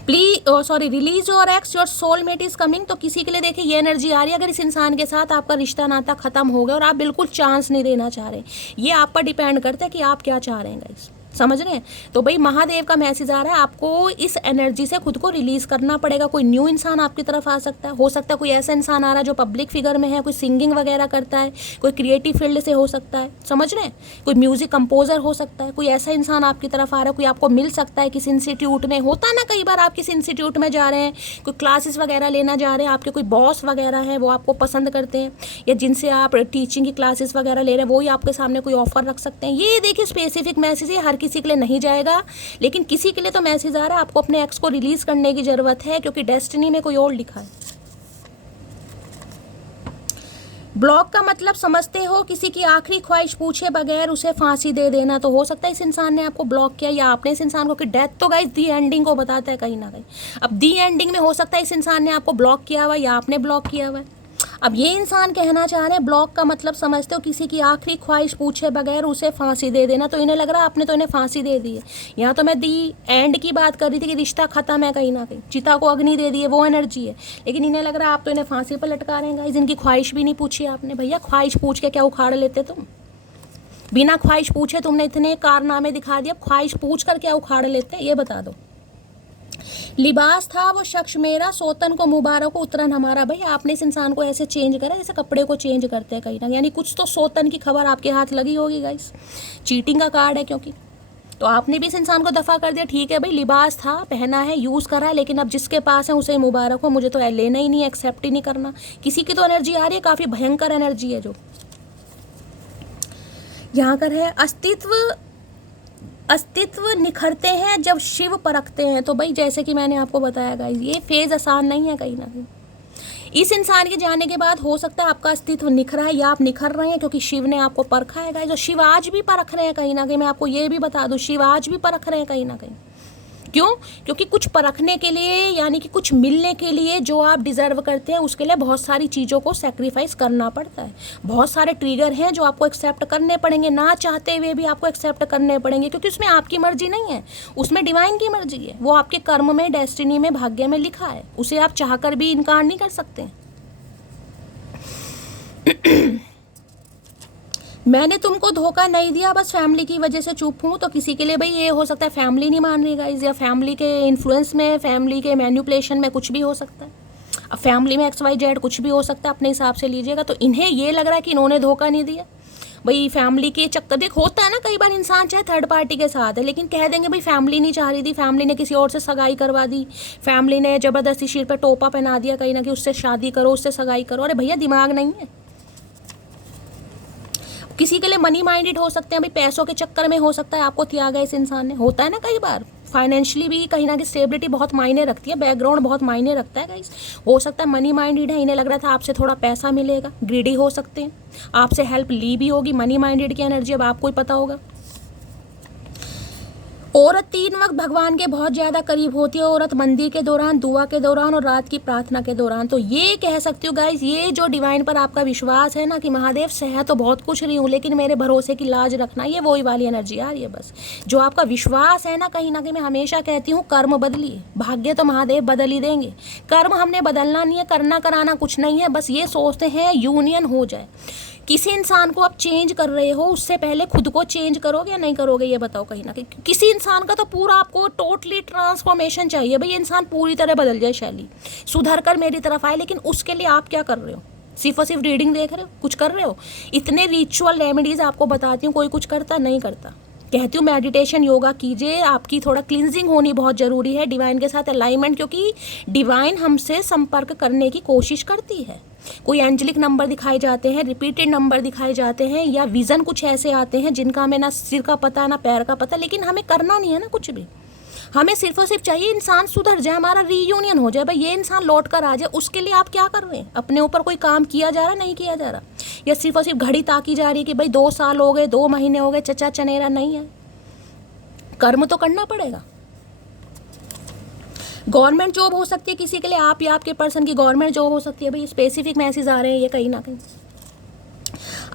please. Sorry, release your x, your soulmate is coming. तो किसी के लिए देखिए ये एनर्जी आ रही है, अगर इस इंसान के साथ आपका रिश्ता नाता खत्म हो गया और आप बिल्कुल चांस नहीं देना चाह रहे, ये आप पर डिपेंड करता है कि आप क्या चाह रहे हैं गाइस। समझ रहे हैं? तो भाई महादेव का मैसेज आ रहा है, आपको इस एनर्जी से खुद को रिलीज करना पड़ेगा। कोई न्यू इंसान आपकी तरफ आ सकता है, हो सकता है कोई ऐसा इंसान आ रहा है जो पब्लिक फिगर में है, कोई सिंगिंग वगैरह करता है, कोई क्रिएटिव फील्ड से हो सकता है, समझ रहे हैं? कोई म्यूजिक कंपोजर हो सकता है, कोई ऐसा इंसान आपकी तरफ आ रहा है, कोई आपको मिल सकता है किसी इंस्टीट्यूट में। होता है ना, कई बार आप किसी इंस्टीट्यूट में जा रहे हैं, कोई क्लासेस वगैरह लेना जा रहे हैं, आपके कोई बॉस वगैरह हैं वो आपको पसंद करते हैं, या जिनसे आप टीचिंग की क्लासेस वगैरह ले रहे हैं वो ही आपके सामने कोई ऑफर रख सकते हैं। ये देखिए स्पेसिफिक मैसेज है, हर किसी के लिए नहीं जाएगा, लेकिन किसी के लिए तो मैसेज आ रहा है आपको अपने एक्स को रिलीज करने की जरूरत है, क्योंकि डेस्टिनी में कोई और लिखा है। ब्लॉक का मतलब समझते हो, किसी की आखिरी ख्वाहिश पूछे बगैर उसे फांसी दे देना। तो हो सकता है इस इंसान ने आपको ब्लॉक किया, या आपने इस इंसान को, कि डेथ तो गाइस दी एंडिंग को बताता है कहीं ना कहीं। अब दी एंडिंग में हो सकता है इस इंसान ने आपको ब्लॉक किया हुआ या आपने ब्लॉक किया हुआ है। अब ये इंसान कहना चाह रहे हैं ब्लॉक का मतलब समझते हो, किसी की आखिरी ख्वाहिश पूछे बगैर उसे फांसी दे देना। तो इन्हें लग रहा है आपने तो इन्हें फांसी दे दी है। यहाँ तो मैं दी एंड की बात कर रही थी कि रिश्ता खत्म है, कहीं ना कहीं चिता को अग्नि दे दी है, वो एनर्जी है। लेकिन इन्हें लग रहा है आप तो इन्हें फांसी पर लटका रहे हैं गाइस। इनकी ख्वाहिश भी नहीं पूछी आपने। भैया ख्वाहिश पूछ के क्या उखाड़ लेते तुम? बिना ख्वाहिश पूछे तुमने इतने कारनामे दिखा दिए, ख्वाहिश पूछ कर क्या उखाड़ लेते, ये बता दो। लिबास था वो शख्स मेरा, सोतन को मुबारक, उतरन हमारा। भाई आपने इस इंसान को ऐसे चेंज करा जैसे कपड़े को चेंज करते हैं कहीं ना, यानी कुछ तो सोतन की खबर आपके हाथ लगी होगी गाइस। चीटिंग का कार्ड है क्योंकि, तो आपने भी इस इंसान को दफ़ा कर दिया। ठीक है भाई, लिबास था, पहना है, यूज़ करा है, लेकिन अब जिसके पास है उसे मुबारक हो, मुझे तो लेना ही नहीं, एक्सेप्ट ही नहीं करना। किसी की तो एनर्जी आ रही है, काफ़ी भयंकर एनर्जी है जो यहाँ कर है। अस्तित्व निखरते हैं जब शिव परखते हैं। तो भाई जैसे कि मैंने आपको बताया गाइस, ये फेज आसान नहीं है कहीं ना कहीं। इस इंसान के जाने के बाद हो सकता है आपका अस्तित्व निखरा है, या आप निखर रहे हैं क्योंकि शिव ने आपको परखा है गाइस। और शिव आज भी परख रहे हैं कहीं ना कहीं, मैं आपको ये भी बता दूं, शिव आज भी परख रहे हैं कहीं ना कहीं। क्यों? क्योंकि कुछ परखने के लिए, यानी कि कुछ मिलने के लिए जो आप डिजर्व करते हैं, उसके लिए बहुत सारी चीज़ों को सेक्रीफाइस करना पड़ता है। बहुत सारे ट्रिगर हैं जो आपको एक्सेप्ट करने पड़ेंगे, ना चाहते हुए भी आपको एक्सेप्ट करने पड़ेंगे, क्योंकि उसमें आपकी मर्जी नहीं है, उसमें डिवाइन की मर्जी है। वो आपके कर्म में, डेस्टिनी में, भाग्य में लिखा है, उसे आप चाहकर भी इनकार नहीं कर सकते। मैंने तुमको धोखा नहीं दिया, बस फैमिली की वजह से चुप हूँ। तो किसी के लिए भाई ये हो सकता है फैमिली नहीं मान रही गाइस, या फैमिली के इन्फ्लुएंस में, फैमिली के मैनिपुलेशन में, कुछ भी हो सकता है। अब फैमिली में XYZ कुछ भी हो सकता है, अपने हिसाब से लीजिएगा। तो इन्हें ये लग रहा है कि इन्होंने धोखा नहीं दिया भाई। फैमिली के चक्कर, देख होता है ना कई बार इंसान चाहे थर्ड पार्टी के साथ है, लेकिन कह देंगे भाई फैमिली नहीं चाह रही थी, फैमिली ने किसी और से सगाई करवा दी, फैमिली ने ज़बरदस्ती सिर पर टोपा पहना दिया कहीं ना, कि उससे शादी करो, उससे सगाई करो। अरे भैया दिमाग नहीं है। किसी के लिए मनी माइंडेड हो सकते हैं भाई, पैसों के चक्कर में हो सकता है आपको त्यागा इस इंसान ने। होता है ना कई बार, फाइनेंशियली भी कहीं ना कहीं स्टेबिलिटी बहुत मायने रखती है, बैकग्राउंड बहुत मायने रखता है गाइस। हो सकता है मनी माइंडेड है, इन्हें लग रहा था आपसे थोड़ा पैसा मिलेगा, ग्रीडी हो सकते हैं, आपसे हेल्प ली भी होगी। मनी माइंडेड की एनर्जी अब आपको ही पता होगा। औरत 3 वक्त भगवान के बहुत ज़्यादा करीब होती है। औरत मंदिर के दौरान, दुआ के दौरान और रात की प्रार्थना के दौरान। तो ये कह सकती हूँ गाइस, ये जो डिवाइन पर आपका विश्वास है ना, कि महादेव सह तो बहुत कुछ रही हूँ, लेकिन मेरे भरोसे की लाज रखना, ये वही वाली एनर्जी आ रही है। बस जो आपका विश्वास है ना, कहीं ना कहीं मैं हमेशा कहती हूँ कर्म बदलिए, भाग्य तो महादेव बदल ही देंगे। कर्म हमने बदलना नहीं है, करना कराना कुछ नहीं है, बस ये सोचते हैं यूनियन हो जाए। किसी इंसान को आप चेंज कर रहे हो, उससे पहले खुद को चेंज करोगे या नहीं करोगे, ये बताओ कहीं ना कहीं। किसी इंसान का तो पूरा आपको टोटली ट्रांसफॉर्मेशन चाहिए भाई, ये इंसान पूरी तरह बदल जाए, शैली सुधर कर मेरी तरफ आए। लेकिन उसके लिए आप क्या कर रहे हो? सिर्फ और सिर्फ रीडिंग देख रहे हो? कुछ कर रहे हो? इतने रिचुअल रेमेडीज आपको बताती हूँ, कोई कुछ करता नहीं करता। कहती हूँ मेडिटेशन, योगा कीजिए, आपकी थोड़ा क्लिनजिंग होनी बहुत ज़रूरी है, डिवाइन के साथ अलाइनमेंट, क्योंकि डिवाइन हमसे संपर्क करने की कोशिश करती है। कोई एंजेलिक नंबर दिखाए जाते हैं, रिपीटेड नंबर दिखाए जाते हैं, या विज़न कुछ ऐसे आते हैं जिनका हमें ना सिर का पता ना पैर का पता, लेकिन हमें करना नहीं है ना कुछ भी। हमें सिर्फ और सिर्फ चाहिए इंसान सुधर जाए, हमारा रीयूनियन हो जाए भाई, ये इंसान लौट कर आ जाए। उसके लिए आप क्या कर रहे हैं? अपने ऊपर कोई काम किया जा रहा, नहीं किया जा रहा, या सिर्फ और सिर्फ घड़ी ताकी जा रही है कि भाई 2 साल हो गए, 2 महीने हो गए, चचा चनेरा नहीं है। कर्म तो करना पड़ेगा। गवर्नमेंट जॉब हो सकती है किसी के लिए, आप या आपके पर्सन की गवर्नमेंट जॉब हो सकती है भाई। स्पेसिफिक मैसेज आ रहे हैं ये कहीं ना कहीं।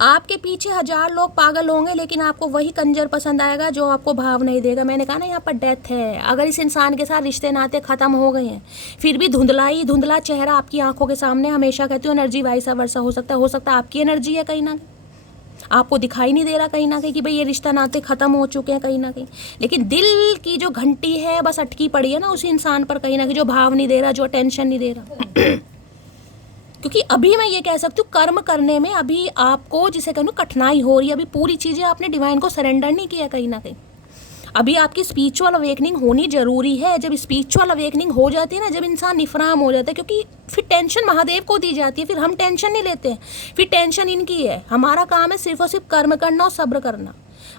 आपके पीछे 1000 लोग पागल होंगे, लेकिन आपको वही कंजर पसंद आएगा जो आपको भाव नहीं देगा। मैंने कहा ना यहाँ पर डेथ है। अगर इस इंसान के साथ रिश्ते नाते ख़त्म हो गए हैं, फिर भी धुंधला चेहरा आपकी आंखों के सामने, हमेशा कहती हूँ एनर्जी वाइसा वर्सा हो सकता है आपकी एनर्जी है कहीं ना। आपको दिखाई नहीं दे रहा कहीं ना कहीं कि भाई ये रिश्ता नाते ख़त्म हो चुके हैं कहीं ना कहीं, लेकिन दिल की जो घंटी है बस अटकी पड़ी है ना उसी इंसान पर कहीं ना कहीं, जो भाव नहीं दे रहा, जो अटेंशन नहीं दे रहा। क्योंकि अभी मैं ये कह सकती हूँ कर्म करने में अभी आपको जिसे कहूँ कठिनाई हो रही है, अभी पूरी चीज़ें आपने डिवाइन को सरेंडर नहीं किया कहीं ना कहीं। अभी आपकी स्पिरिचुअल अवेकनिंग होनी जरूरी है। जब स्पिरिचुअल अवेकनिंग हो जाती है ना, जब इंसान निफराम हो जाता है, क्योंकि फिर टेंशन महादेव को दी जाती है, फिर हम टेंशन नहीं लेते हैं, फिर टेंशन इनकी है। हमारा काम है सिर्फ और सिर्फ कर्म करना और सब्र करना,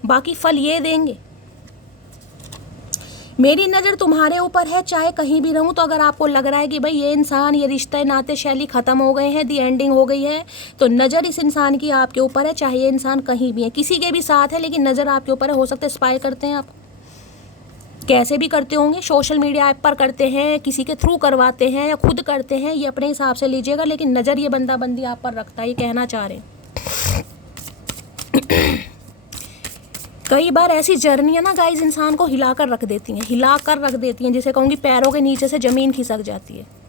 बाकी फल ये देंगे। मेरी नज़र तुम्हारे ऊपर है, चाहे कहीं भी रहूं। तो अगर आपको लग रहा है कि भाई ये इंसान, ये रिश्ते नाते शैली ख़त्म हो गए हैं, दी एंडिंग हो गई है, तो नज़र इस इंसान की आपके ऊपर है, चाहे ये इंसान कहीं भी है, किसी के भी साथ है, लेकिन नज़र आपके ऊपर है। हो सकता है स्पाई करते हैं आप, कैसे भी करते होंगे, सोशल मीडिया ऐप पर करते हैं, किसी के थ्रू करवाते हैं या खुद करते हैं, ये अपने हिसाब से लीजिएगा, लेकिन नज़र ये बंदा बंदी आप पर रखता है, ये कहना चाह रहे हैं। कई बार ऐसी जर्नियाँ ना गाइस इंसान को हिला कर रख देती हैं, जिसे कहूँगी पैरों के नीचे से ज़मीन खिसक जाती है।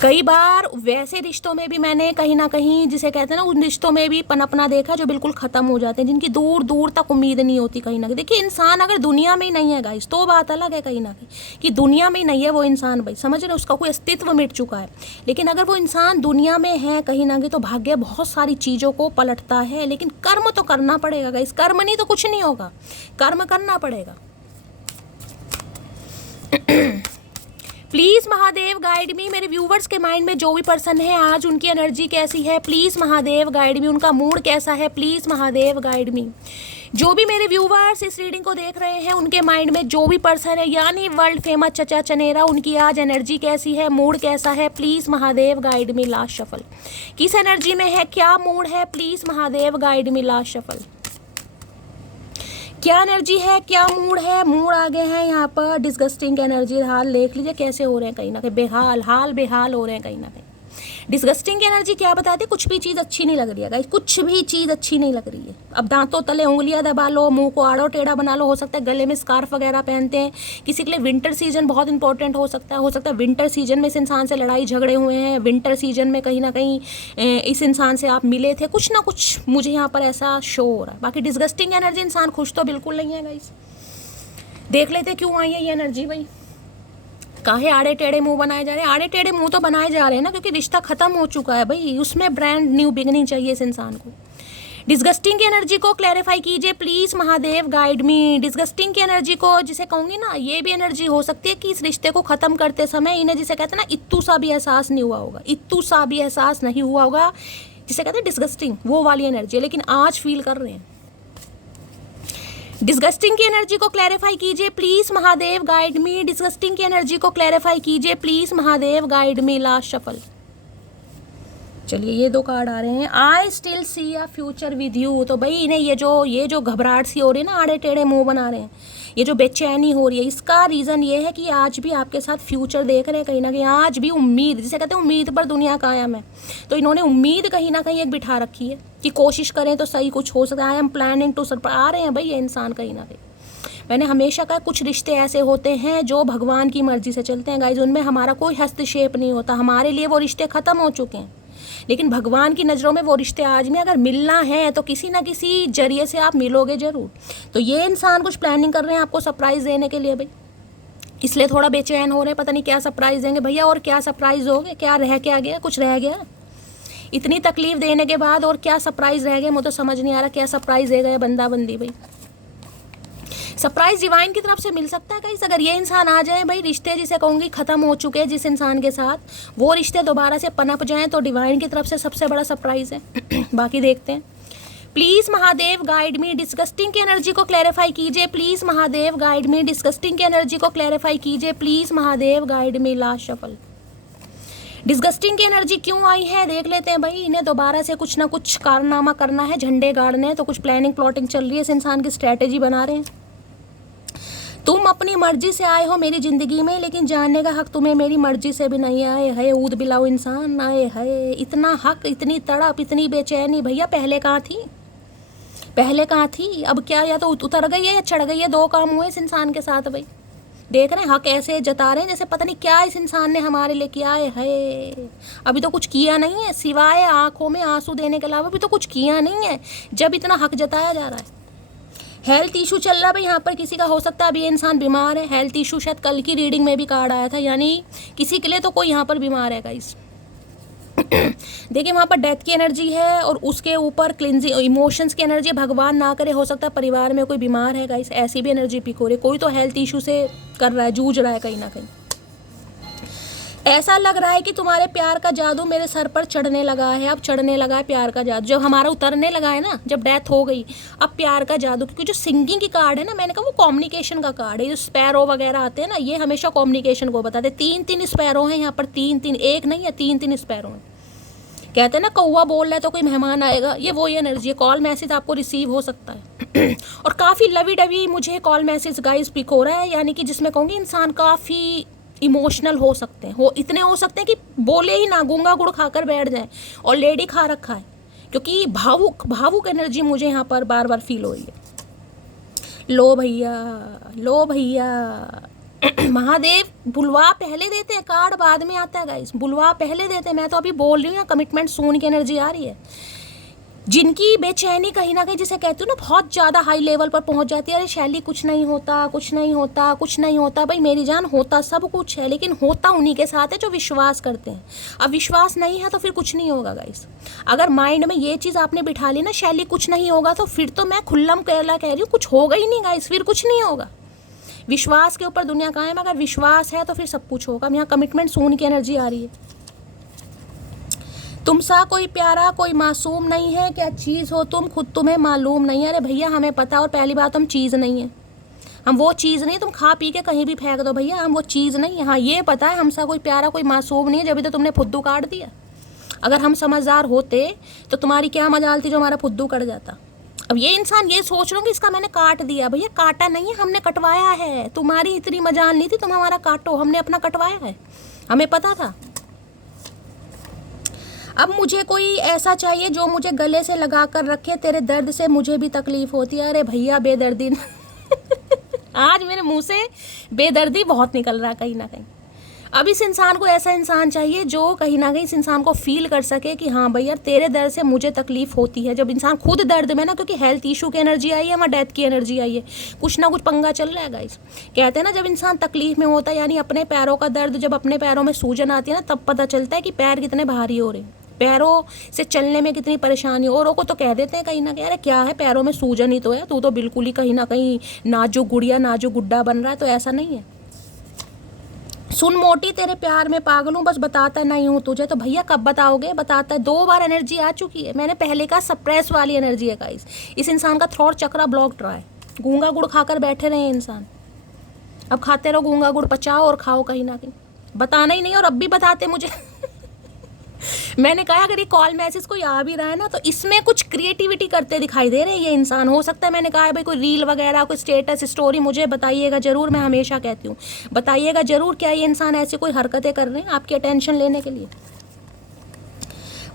कई बार वैसे रिश्तों में भी मैंने कहीं ना कहीं, जिसे कहते हैं ना, उन रिश्तों में भी पनपना देखा जो बिल्कुल ख़त्म हो जाते हैं, जिनकी दूर दूर तक उम्मीद नहीं होती कहीं ना कहीं। देखिए इंसान अगर दुनिया में ही नहीं है गाइस तो बात अलग है कहीं ना कहीं, कि दुनिया में ही नहीं है वो इंसान, भाई समझ रहे, उसका कोई अस्तित्व मिट चुका है। लेकिन अगर वो इंसान दुनिया में है कहीं ना कहीं, तो भाग्य बहुत सारी चीज़ों को पलटता है, लेकिन कर्म तो करना पड़ेगा गाइस। कर्म नहीं तो कुछ नहीं होगा, कर्म करना पड़ेगा। प्लीज़ महादेव गाइड मी, मेरे व्यूवर्स के माइंड में जो भी पर्सन है आज, उनकी एनर्जी कैसी है, प्लीज़ महादेव गाइड मी। उनका मूड कैसा है, प्लीज़ महादेव गाइड मी। जो भी मेरे व्यूवर्स इस रीडिंग को देख रहे हैं, उनके माइंड में जो भी पर्सन है, यानी वर्ल्ड फेमस चचा चनेरा, उनकी आज एनर्जी कैसी है, मूड कैसा है, please Mahadev guide me. Last shuffle, किस एनर्जी में है, क्या मूड है, please Mahadev guide me. Last shuffle, क्या एनर्जी है, क्या मूड है। मूड आगे है यहाँ पर डिस्गस्टिंग एनर्जी। हाल देख लीजिए कैसे हो रहे हैं कहीं ना कहीं, बेहाल हाल बेहाल हो रहे हैं कहीं ना कहीं। डिस्गस्टिंग एनर्जी क्या बताती है, कुछ भी चीज़ अच्छी नहीं लग रही है गाइस, कुछ भी चीज़ अच्छी नहीं लग रही है। अब दांतों तले उंगलियां दबा लो, मुंह को आड़ो टेढ़ा बना लो, हो सकता है गले में स्कार्फ वगैरह पहनते हैं। किसी के लिए विंटर सीजन बहुत इंपॉर्टेंट हो सकता है विंटर सीजन में इस इंसान से लड़ाई झगड़े हुए हैं, विंटर सीजन में कहीं ना कहीं इस इंसान से आप मिले थे, कुछ ना कुछ मुझे यहाँ पर ऐसा शो हो रहा है। बाकी डिस्गस्टिंग एनर्जी, इंसान खुश तो बिल्कुल नहीं है गाइस। देख लेते क्यों आई है ये एनर्जी भाई, काहे आड़े टेढ़े मुंह बनाए जा रहे हैं। आड़े टेढ़े मुंह तो बनाए जा रहे हैं ना, क्योंकि रिश्ता खत्म हो चुका है भाई, उसमें ब्रांड न्यू बिगनिंग चाहिए इस इंसान को। डिस्गस्टिंग की एनर्जी को क्लैरिफाई कीजिए please Mahadev guide me. Disgusting की एनर्जी को जिसे कहूँगी ना, ये भी एनर्जी हो सकती है कि इस रिश्ते को ख़त्म करते समय इन्हें जिसे कहते हैं ना, इत्तू सा भी एहसास नहीं हुआ होगा, इत्तू सा भी एहसास नहीं हुआ होगा, जिसे कहते हैं डिस्गस्टिंग, वो वाली एनर्जी है, लेकिन आज फील कर रहे हैं। डिस्गस्टिंग की एनर्जी को क्लैरिफाई कीजिए please Mahadev guide me. Disgusting की एनर्जी को क्लैरिफाई कीजिए please Mahadev guide me. Last shuffle, चलिए ये 2 कार्ड आ रहे हैं। I still see a future with you. तो भाई इन्हें ये जो घबराहट सी हो रही है ना, आड़े टेढ़े मुंह बना रहे हैं, ये जो बेचैनी हो रही है, इसका रीज़न ये है कि आज भी आपके साथ फ्यूचर देख रहे हैं कहीं ना कहीं। आज भी उम्मीद, जिसे कहते हैं उम्मीद पर दुनिया कायम है, तो इन्होंने उम्मीद कहीं ना कहीं एक बिठा रखी है कि कोशिश करें तो सही कुछ हो सकता है। I am planning to surprise, आ रहे हैं भाई ये इंसान कहीं ना कहीं। मैंने हमेशा कहा कुछ रिश्ते ऐसे होते हैं जो भगवान की मर्जी से चलते हैं गाइज, उनमें हमारा कोई हस्तक्षेप नहीं होता। हमारे लिए वो रिश्ते ख़त्म हो चुके हैं, लेकिन भगवान की नज़रों में वो रिश्ते आज में अगर मिलना है तो किसी ना किसी जरिए से आप मिलोगे ज़रूर। तो ये इंसान कुछ प्लानिंग कर रहे हैं आपको सरप्राइज़ देने के लिए भाई, इसलिए थोड़ा बेचैन हो रहे हैं, पता नहीं क्या सरप्राइज़ देंगे भैया। और क्या सरप्राइज़ होगे, क्या रह क्या गया, कुछ रह गया इतनी तकलीफ देने के बाद, और क्या सरप्राइज़ रह गया, मुझे तो समझ नहीं आ रहा क्या सरप्राइज़ दे गए बंदा बंदी भाई। सरप्राइज डिवाइन की तरफ से मिल सकता है गाइस, अगर ये इंसान आ जाए भाई, रिश्ते जिसे कहूँगी ख़त्म हो चुके हैं जिस इंसान के साथ, वो रिश्ते दोबारा से पनप जाएं, तो डिवाइन की तरफ से सबसे बड़ा सरप्राइज़ है। बाकी देखते हैं। Please Mahadev guide me. Disgusting की एनर्जी को क्लैरिफाई कीजिए please Mahadev guide me. Disgusting की एनर्जी को क्लैरिफाई कीजिए please Mahadev guide me. Last shuffle, disgusting की एनर्जी क्यों आई है देख लेते हैं भाई। इन्हें दोबारा से कुछ ना कुछ कारनामा करना है, झंडे गाड़ने, तो कुछ प्लानिंग प्लॉटिंग चल रही है, इस इंसान की स्ट्रैटेजी बना रहे हैं। तुम अपनी मर्जी से आए हो मेरी ज़िंदगी में, लेकिन जानने का हक तुम्हें मेरी मर्जी से भी नहीं आए है। ऊद बिलाओ इंसान, आए है इतना हक, इतनी तड़प, इतनी बेचैनी भैया पहले कहाँ थी, पहले कहाँ थी। अब क्या, या तो उतर गई है या चढ़ गई है, 2 काम हुए इस इंसान के साथ भाई। देख रहे हैं हक ऐसे जता रहे हैं जैसे पता नहीं क्या इस इंसान ने हमारे लिए किया है। अभी तो कुछ किया नहीं है, सिवाय आंखों में आंसू देने के अलावा अभी तो कुछ किया नहीं है, जब इतना हक जताया जा रहा है। हेल्थ इशू चल रहा है भाई यहाँ पर, किसी का हो सकता है अभी ये इंसान बीमार है। हेल्थ इशू शायद कल की रीडिंग में भी कार्ड आया था, यानी किसी के लिए तो कोई यहाँ पर बीमार है गाइस। देखिए वहाँ पर डेथ की एनर्जी है और उसके ऊपर क्लिनजिंग इमोशंस की एनर्जी। भगवान ना करे हो सकता है परिवार में कोई बीमार है गाइस, ऐसी भी एनर्जी पिक हो रही है। कोई तो हेल्थ इशू से कर रहा है, जूझ रहा है कहीं ना कहीं। ऐसा लग रहा है कि तुम्हारे प्यार का जादू मेरे सर पर चढ़ने लगा है, अब चढ़ने लगा है प्यार का जादू। जब हमारा उतरने लगा है ना, जब डेथ हो गई, अब प्यार का जादू। क्योंकि जो सिंगिंग की कार्ड है ना, मैंने कहा वो कम्युनिकेशन का कार्ड है। जो स्पैरो वगैरह आते हैं ना, ये हमेशा कम्युनिकेशन को बताते हैं। 3-3 स्पैरो हैं यहाँ पर, 3-3, एक नहीं है, 3-3 स्पैरो हैं। कहते हैं ना कौवा बोल रहा है तो कोई मेहमान आएगा, ये वही एनर्जी है। कॉल मैसेज आपको रिसीव हो सकता है और काफ़ी लवी डवी मुझे कॉल मैसेज गाइस पिक हो रहा है, यानी कि जिसमें कहूँगी इंसान काफ़ी इमोशनल हो सकते हैं, इतने हो सकते हैं कि बोले ही ना, गूंगा गुड़ खाकर बैठ जाए। ऑलरेडी खा रखा है, क्योंकि भावुक एनर्जी मुझे यहाँ पर बार बार फील हो रही है। लो भैया, लो भैया। महादेव बुलवा पहले देते हैं, कार्ड बाद में आता है गाइस। बुलवा पहले देते हैं। मैं तो अभी बोल रही हूँ, कमिटमेंट सून की एनर्जी आ रही है। जिनकी बेचैनी कहीं ना कहीं, जिसे कहती हूँ ना, बहुत ज़्यादा हाई लेवल पर पहुँच जाती है। अरे शैली कुछ नहीं होता, कुछ नहीं होता, कुछ नहीं होता। भाई मेरी जान, होता सब कुछ है, लेकिन होता उन्हीं के साथ है जो विश्वास करते हैं। अब विश्वास नहीं है तो फिर कुछ नहीं होगा गाइस। अगर माइंड में ये चीज़ आपने बिठा ली ना, शैली कुछ नहीं होगा, तो फिर तो मैं खुल्लम केरला कह रही हूँ, कुछ होगा ही नहीं गाइस, फिर कुछ नहीं होगा। विश्वास के ऊपर दुनिया कायम है। अगर विश्वास है तो फिर सब कुछ होगा। यहाँ कमिटमेंट सून की एनर्जी आ रही है। तुम सा कोई प्यारा, कोई मासूम नहीं है, क्या चीज़ हो तुम, खुद तुम्हें मालूम नहीं है। अरे भैया हमें पता, और पहली बात हम चीज़ नहीं है, हम वो चीज़ नहीं तुम खा पी के कहीं भी फेंक दो भैया, हम वो चीज़ नहीं है। हाँ ये पता है हमसा कोई प्यारा, कोई मासूम नहीं है, जब भी तो तुमने फुद्दू काट दिया। अगर हम समझदार होते तो तुम्हारी क्या मजाल थी जो हमारा फुद्दू कट जाता। अब ये इंसान ये सोच रहा हूँ कि इसका मैंने काट दिया। भैया काटा नहीं है, हमने कटवाया है। तुम्हारी इतनी मजाल नहीं थी तुम हमारा काटो, हमने अपना कटवाया है, हमें पता था। अब मुझे कोई ऐसा चाहिए जो मुझे गले से लगा कर रखे, तेरे दर्द से मुझे भी तकलीफ होती है। अरे भैया बेदर्दी आज मेरे मुंह से बेदर्दी बहुत निकल रहा कहीं ना कहीं। अब इस इंसान को ऐसा इंसान चाहिए जो कहीं ना कहीं इस इंसान को फील कर सके कि हाँ भैया तेरे दर्द से मुझे तकलीफ होती है। जब इंसान खुद दर्द में ना, क्योंकि हेल्थ इशू की एनर्जी आई है, वहाँ डेथ की एनर्जी आई है, कुछ ना कुछ पंगा चल रहा है गाइस। कहते हैं ना जब इंसान तकलीफ में होता है, यानी अपने पैरों का दर्द, जब अपने पैरों में सूजन आती है ना, तब पता चलता है कि पैर कितने भारी हो रहे हैं, पैरों से चलने में कितनी परेशानी। औरों को तो कह देते हैं कहीं ना कहीं, अरे क्या है पैरों में सूजन ही तो है, तू तो बिल्कुल ही कहीं ना कहीं नाजुक गुड़िया, नाजुक गुड्डा बन रहा है। तो ऐसा नहीं है। सुन मोटी तेरे प्यार में पागल हूँ, बस बताता नहीं हूँ तुझे। तो भैया कब बताओगे, बताता है। 2 बार एनर्जी आ चुकी है। मैंने पहले का सप्रेस वाली एनर्जी है गाइस। इस इंसान का थ्रोट चक्रा ब्लॉक्ड रहा है, गूंगा गुड़ खाकर बैठे रहे इंसान। अब खाते रहो गूंगा गुड़, पचाओ और खाओ कहीं ना कहीं। बताना ही नहीं, और अब भी बताते मुझे मैंने कहा अगर ये कॉल मैसेज कोई आ भी रहा है ना, तो इसमें कुछ क्रिएटिविटी करते दिखाई दे रहे हैं ये इंसान। हो सकता है मैंने कहा है भाई कोई रील वगैरह, कोई स्टेटस स्टोरी, मुझे बताइएगा ज़रूर। मैं हमेशा कहती हूँ बताइएगा ज़रूर, क्या ये इंसान ऐसी कोई हरकतें कर रहे हैं आपकी अटेंशन लेने के लिए।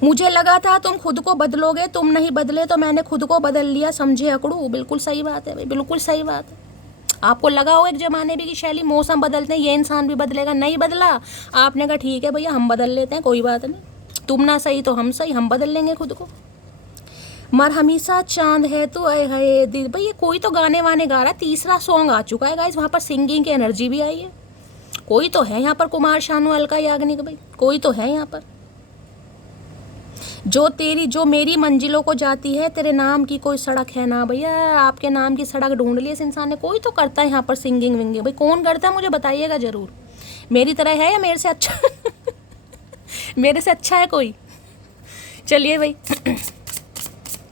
मुझे लगा था तुम खुद को बदलोगे, तुम नहीं बदले तो मैंने खुद को बदल लिया, समझे अकड़ू। बिल्कुल सही बात है भाई, बिल्कुल सही बात है। आपको लगा होगा एक ज़माने भी कि शैली मौसम बदलते हैं, ये इंसान भी बदलेगा, नहीं बदला। आपने कहा ठीक है भैया हम बदल लेते हैं, कोई बात नहीं, तुम ना सही तो हम सही, हम बदल लेंगे खुद को। मर हमेशा चांद है तू, आए हाय दिल। भाई ये कोई तो गाने वाने गा रहा है। 3रा सॉन्ग आ चुका है गाइस, वहाँ पर सिंगिंग की एनर्जी भी आई है। कोई तो है यहाँ पर, कुमार शानू, अलका याग्निक, भाई कोई तो है यहाँ पर। जो मेरी मंजिलों को जाती है, तेरे नाम की कोई सड़क है ना। भैया आपके नाम की सड़क ढूंढ ली इस इंसान ने। कोई तो करता है यहाँ पर सिंगिंग विंगिंग। भाई कौन करता है मुझे बताइएगा ज़रूर। मेरी तरह है या मेरे से अच्छा मेरे से अच्छा है कोई। चलिए भाई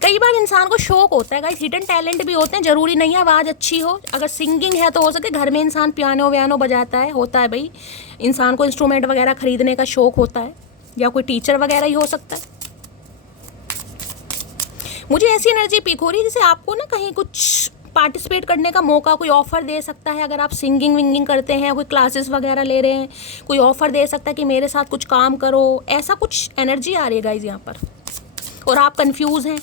कई बार इंसान को शौक होता है गाइस, हिडन टैलेंट भी होते हैं, ज़रूरी नहीं है आवाज़ अच्छी हो। अगर सिंगिंग है तो हो सके घर में इंसान पियानो व्यानो बजाता है, होता है भाई इंसान को इंस्ट्रूमेंट वगैरह खरीदने का शौक होता है, या कोई टीचर वगैरह ही हो सकता है। मुझे ऐसी एनर्जी पिक हो रही है जैसे आपको ना कहीं कुछ पार्टिसिपेट करने का मौका कोई ऑफ़र दे सकता है। अगर आप सिंगिंग विंगिंग करते हैं, कोई क्लासेस वगैरह ले रहे हैं, कोई ऑफ़र दे सकता है कि मेरे साथ कुछ काम करो। ऐसा कुछ एनर्जी आ रही है गाइज यहाँ पर, और आप कंफ्यूज हैं।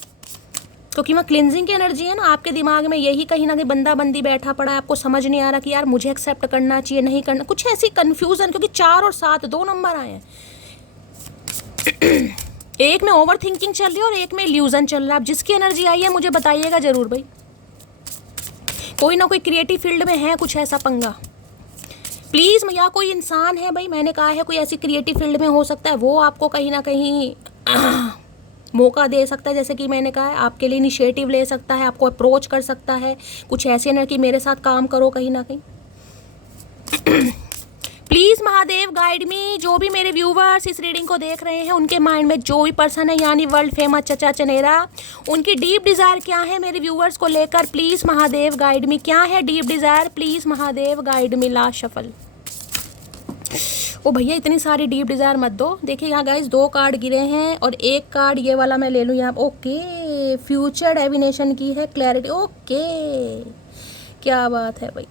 क्योंकि वहाँ क्लिनजिंग की एनर्जी है ना, आपके दिमाग में यही कहीं ना कहीं बंदा बंदी बैठा पड़ा है, आपको समझ नहीं आ रहा कि यार मुझे एक्सेप्ट करना चाहिए नहीं करना, कुछ ऐसी कन्फ्यूज़न, क्योंकि 4 और 7 दो नंबर आए हैं। एक में ओवर थिंकिंग चल रही है और एक में इल्यूजन चल रहा है। अब जिसकी एनर्जी आई है मुझे बताइएगा ज़रूर भाई, कोई ना कोई क्रिएटिव फील्ड में है कुछ ऐसा पंगा प्लीज़। या कोई इंसान है भाई, मैंने कहा है कोई ऐसी क्रिएटिव फील्ड में हो सकता है, वो आपको कहीं ना कहीं मौका दे सकता है। जैसे कि मैंने कहा है, आपके लिए इनिशिएटिव ले सकता है, आपको अप्रोच कर सकता है, कुछ ऐसे ना कि मेरे साथ काम करो कहीं ना कहीं। प्लीज़ महादेव गाइड मी, जो भी मेरे व्यूवर्स इस रीडिंग को देख रहे हैं उनके माइंड में जो भी पर्सन है यानी वर्ल्ड फेमस चचा चनेरा, उनकी डीप डिज़ायर क्या है मेरे व्यूवर्स को लेकर, प्लीज़ महादेव गाइड मी। क्या है deep desire, please Mahadev guide me. Last shuffle. ओ भैया इतनी सारी डीप डिज़ायर मत दो। देखिए यहाँ गाइस 2 कार्ड गिरे हैं और एक कार्ड ये वाला मैं ले लूँ यहाँ। ओके, फ्यूचर डेविनेशन की है क्लैरिटी। ओके, क्या बात है भाई।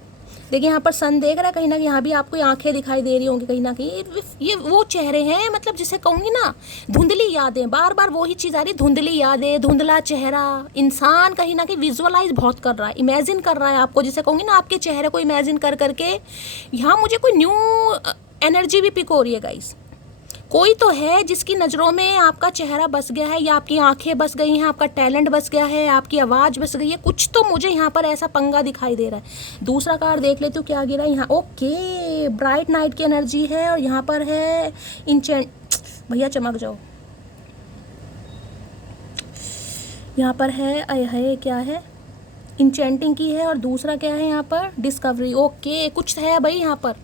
देखिए यहाँ पर सन देख रहा है, कहीं ना कहीं यहाँ भी आपको आंखें दिखाई दे रही होंगी कहीं ना कहीं। ये वो चेहरे हैं, मतलब जिसे कहूँगी ना धुंधली यादें, बार बार वही चीज़ आ रही, धुंधली यादें, धुंधला चेहरा। इंसान कहीं ना कहीं विजुअलाइज बहुत कर रहा है, इमेजिन कर रहा है आपको, जिसे कहूँगी ना आपके चेहरे को इमेजिन कर करके। यहाँ मुझे कोई न्यू एनर्जी भी पिक हो रही है गाइस। कोई तो है जिसकी नज़रों में आपका चेहरा बस गया है, या आपकी आंखें बस गई हैं, आपका टैलेंट बस गया है, आपकी आवाज़ बस गई है, कुछ तो मुझे यहाँ पर ऐसा पंगा दिखाई दे रहा है। दूसरा कार्ड देख लेते हो क्या गिरा यहाँ। ओके, ब्राइट नाइट की एनर्जी है और यहाँ पर है इंचेंट। भैया चमक जाओ। यहाँ पर है क्या है, इंचेंटिंग की है और दूसरा क्या है यहाँ पर, डिस्कवरी। ओके, कुछ है भाई यहाँ पर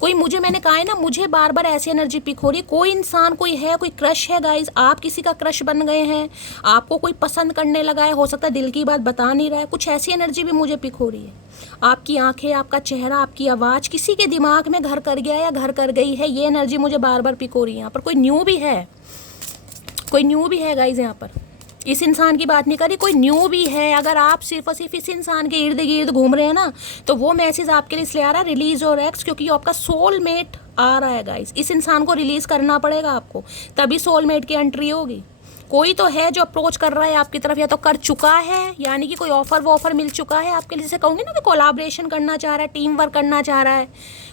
कोई, मुझे मैंने कहा है ना, मुझे बार बार ऐसी एनर्जी पिक हो रही है। कोई इंसान कोई है, कोई क्रश है गाइस, आप किसी का क्रश बन गए हैं, आपको कोई पसंद करने लगा है, हो सकता है दिल की बात बता नहीं रहा है, कुछ ऐसी एनर्जी भी मुझे पिक हो रही है। आपकी आंखें, आपका चेहरा, आपकी आवाज़ किसी के दिमाग में घर कर गया या घर कर गई है, ये एनर्जी मुझे बार बार पिक हो रही है। यहाँ पर कोई न्यू भी है, कोई न्यू भी है गाइस। यहाँ पर इस इंसान की बात नहीं करी, कोई न्यू भी है। अगर आप सिर्फ और सिर्फ इस इंसान के इर्द गिर्द घूम रहे हैं ना, तो वो मैसेज आपके लिए इसलिए आ रहा है, रिलीज और एक्स, क्योंकि ये आपका सोलमेट आ रहा है गाइस। इस इंसान को रिलीज करना पड़ेगा आपको, तभी सोलमेट की एंट्री होगी। कोई तो है जो अप्रोच कर रहा है आपकी तरफ, या तो कर चुका है, यानी कि कोई ऑफर मिल चुका है आपके लिए, जैसे कहूँगी ना कि कोलाब्रेशन करना चाह रहा है, टीम वर्क करना चाह रहा है।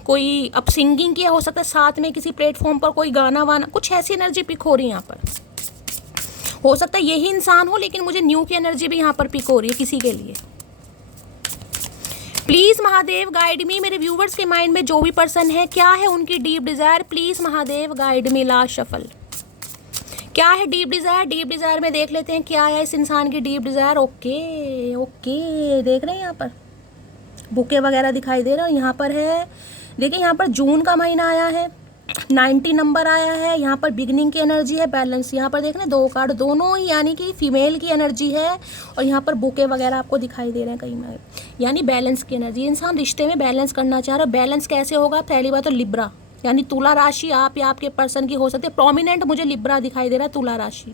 कोई अब सिंगिंग की हो सकता है, साथ में किसी प्लेटफॉर्म पर कोई गाना वाना, कुछ ऐसी एनर्जी पिक हो रही है यहाँ पर। हो सकता है यही इंसान हो, लेकिन मुझे न्यू की एनर्जी भी यहाँ पर पिक हो रही है किसी के लिए। प्लीज़ महादेव गाइड मी, मेरे व्यूवर्स के माइंड में जो भी पर्सन है, क्या है उनकी deep desire, please Mahadev guide me. Last shuffle. क्या है डीप डिज़ायर, डीप डिज़ायर में देख लेते हैं क्या है इस इंसान की डीप डिज़ायर। ओके ओके, देख रहे हैं यहाँ पर बुके वगैरह दिखाई दे रहा है। यहाँ पर है, देखिए यहाँ पर जून का महीना आया है, 90 नंबर आया है। यहाँ पर बिगनिंग की एनर्जी है, बैलेंस। यहाँ पर देख रहे हैं 2 कार्ड, दोनों ही यानी कि फीमेल की एनर्जी है, और यहाँ पर बुके वगैरह आपको दिखाई दे रहे हैं कहीं में, यानी बैलेंस की एनर्जी। इंसान रिश्ते में बैलेंस करना चाह रहा है। बैलेंस कैसे होगा, पहली बात तो लिब्रा, यानी तुला राशि आप या आपके पर्सन की हो सकती है। प्रोमिनेंट मुझे लिब्रा दिखाई दे रहा है, तुला राशि।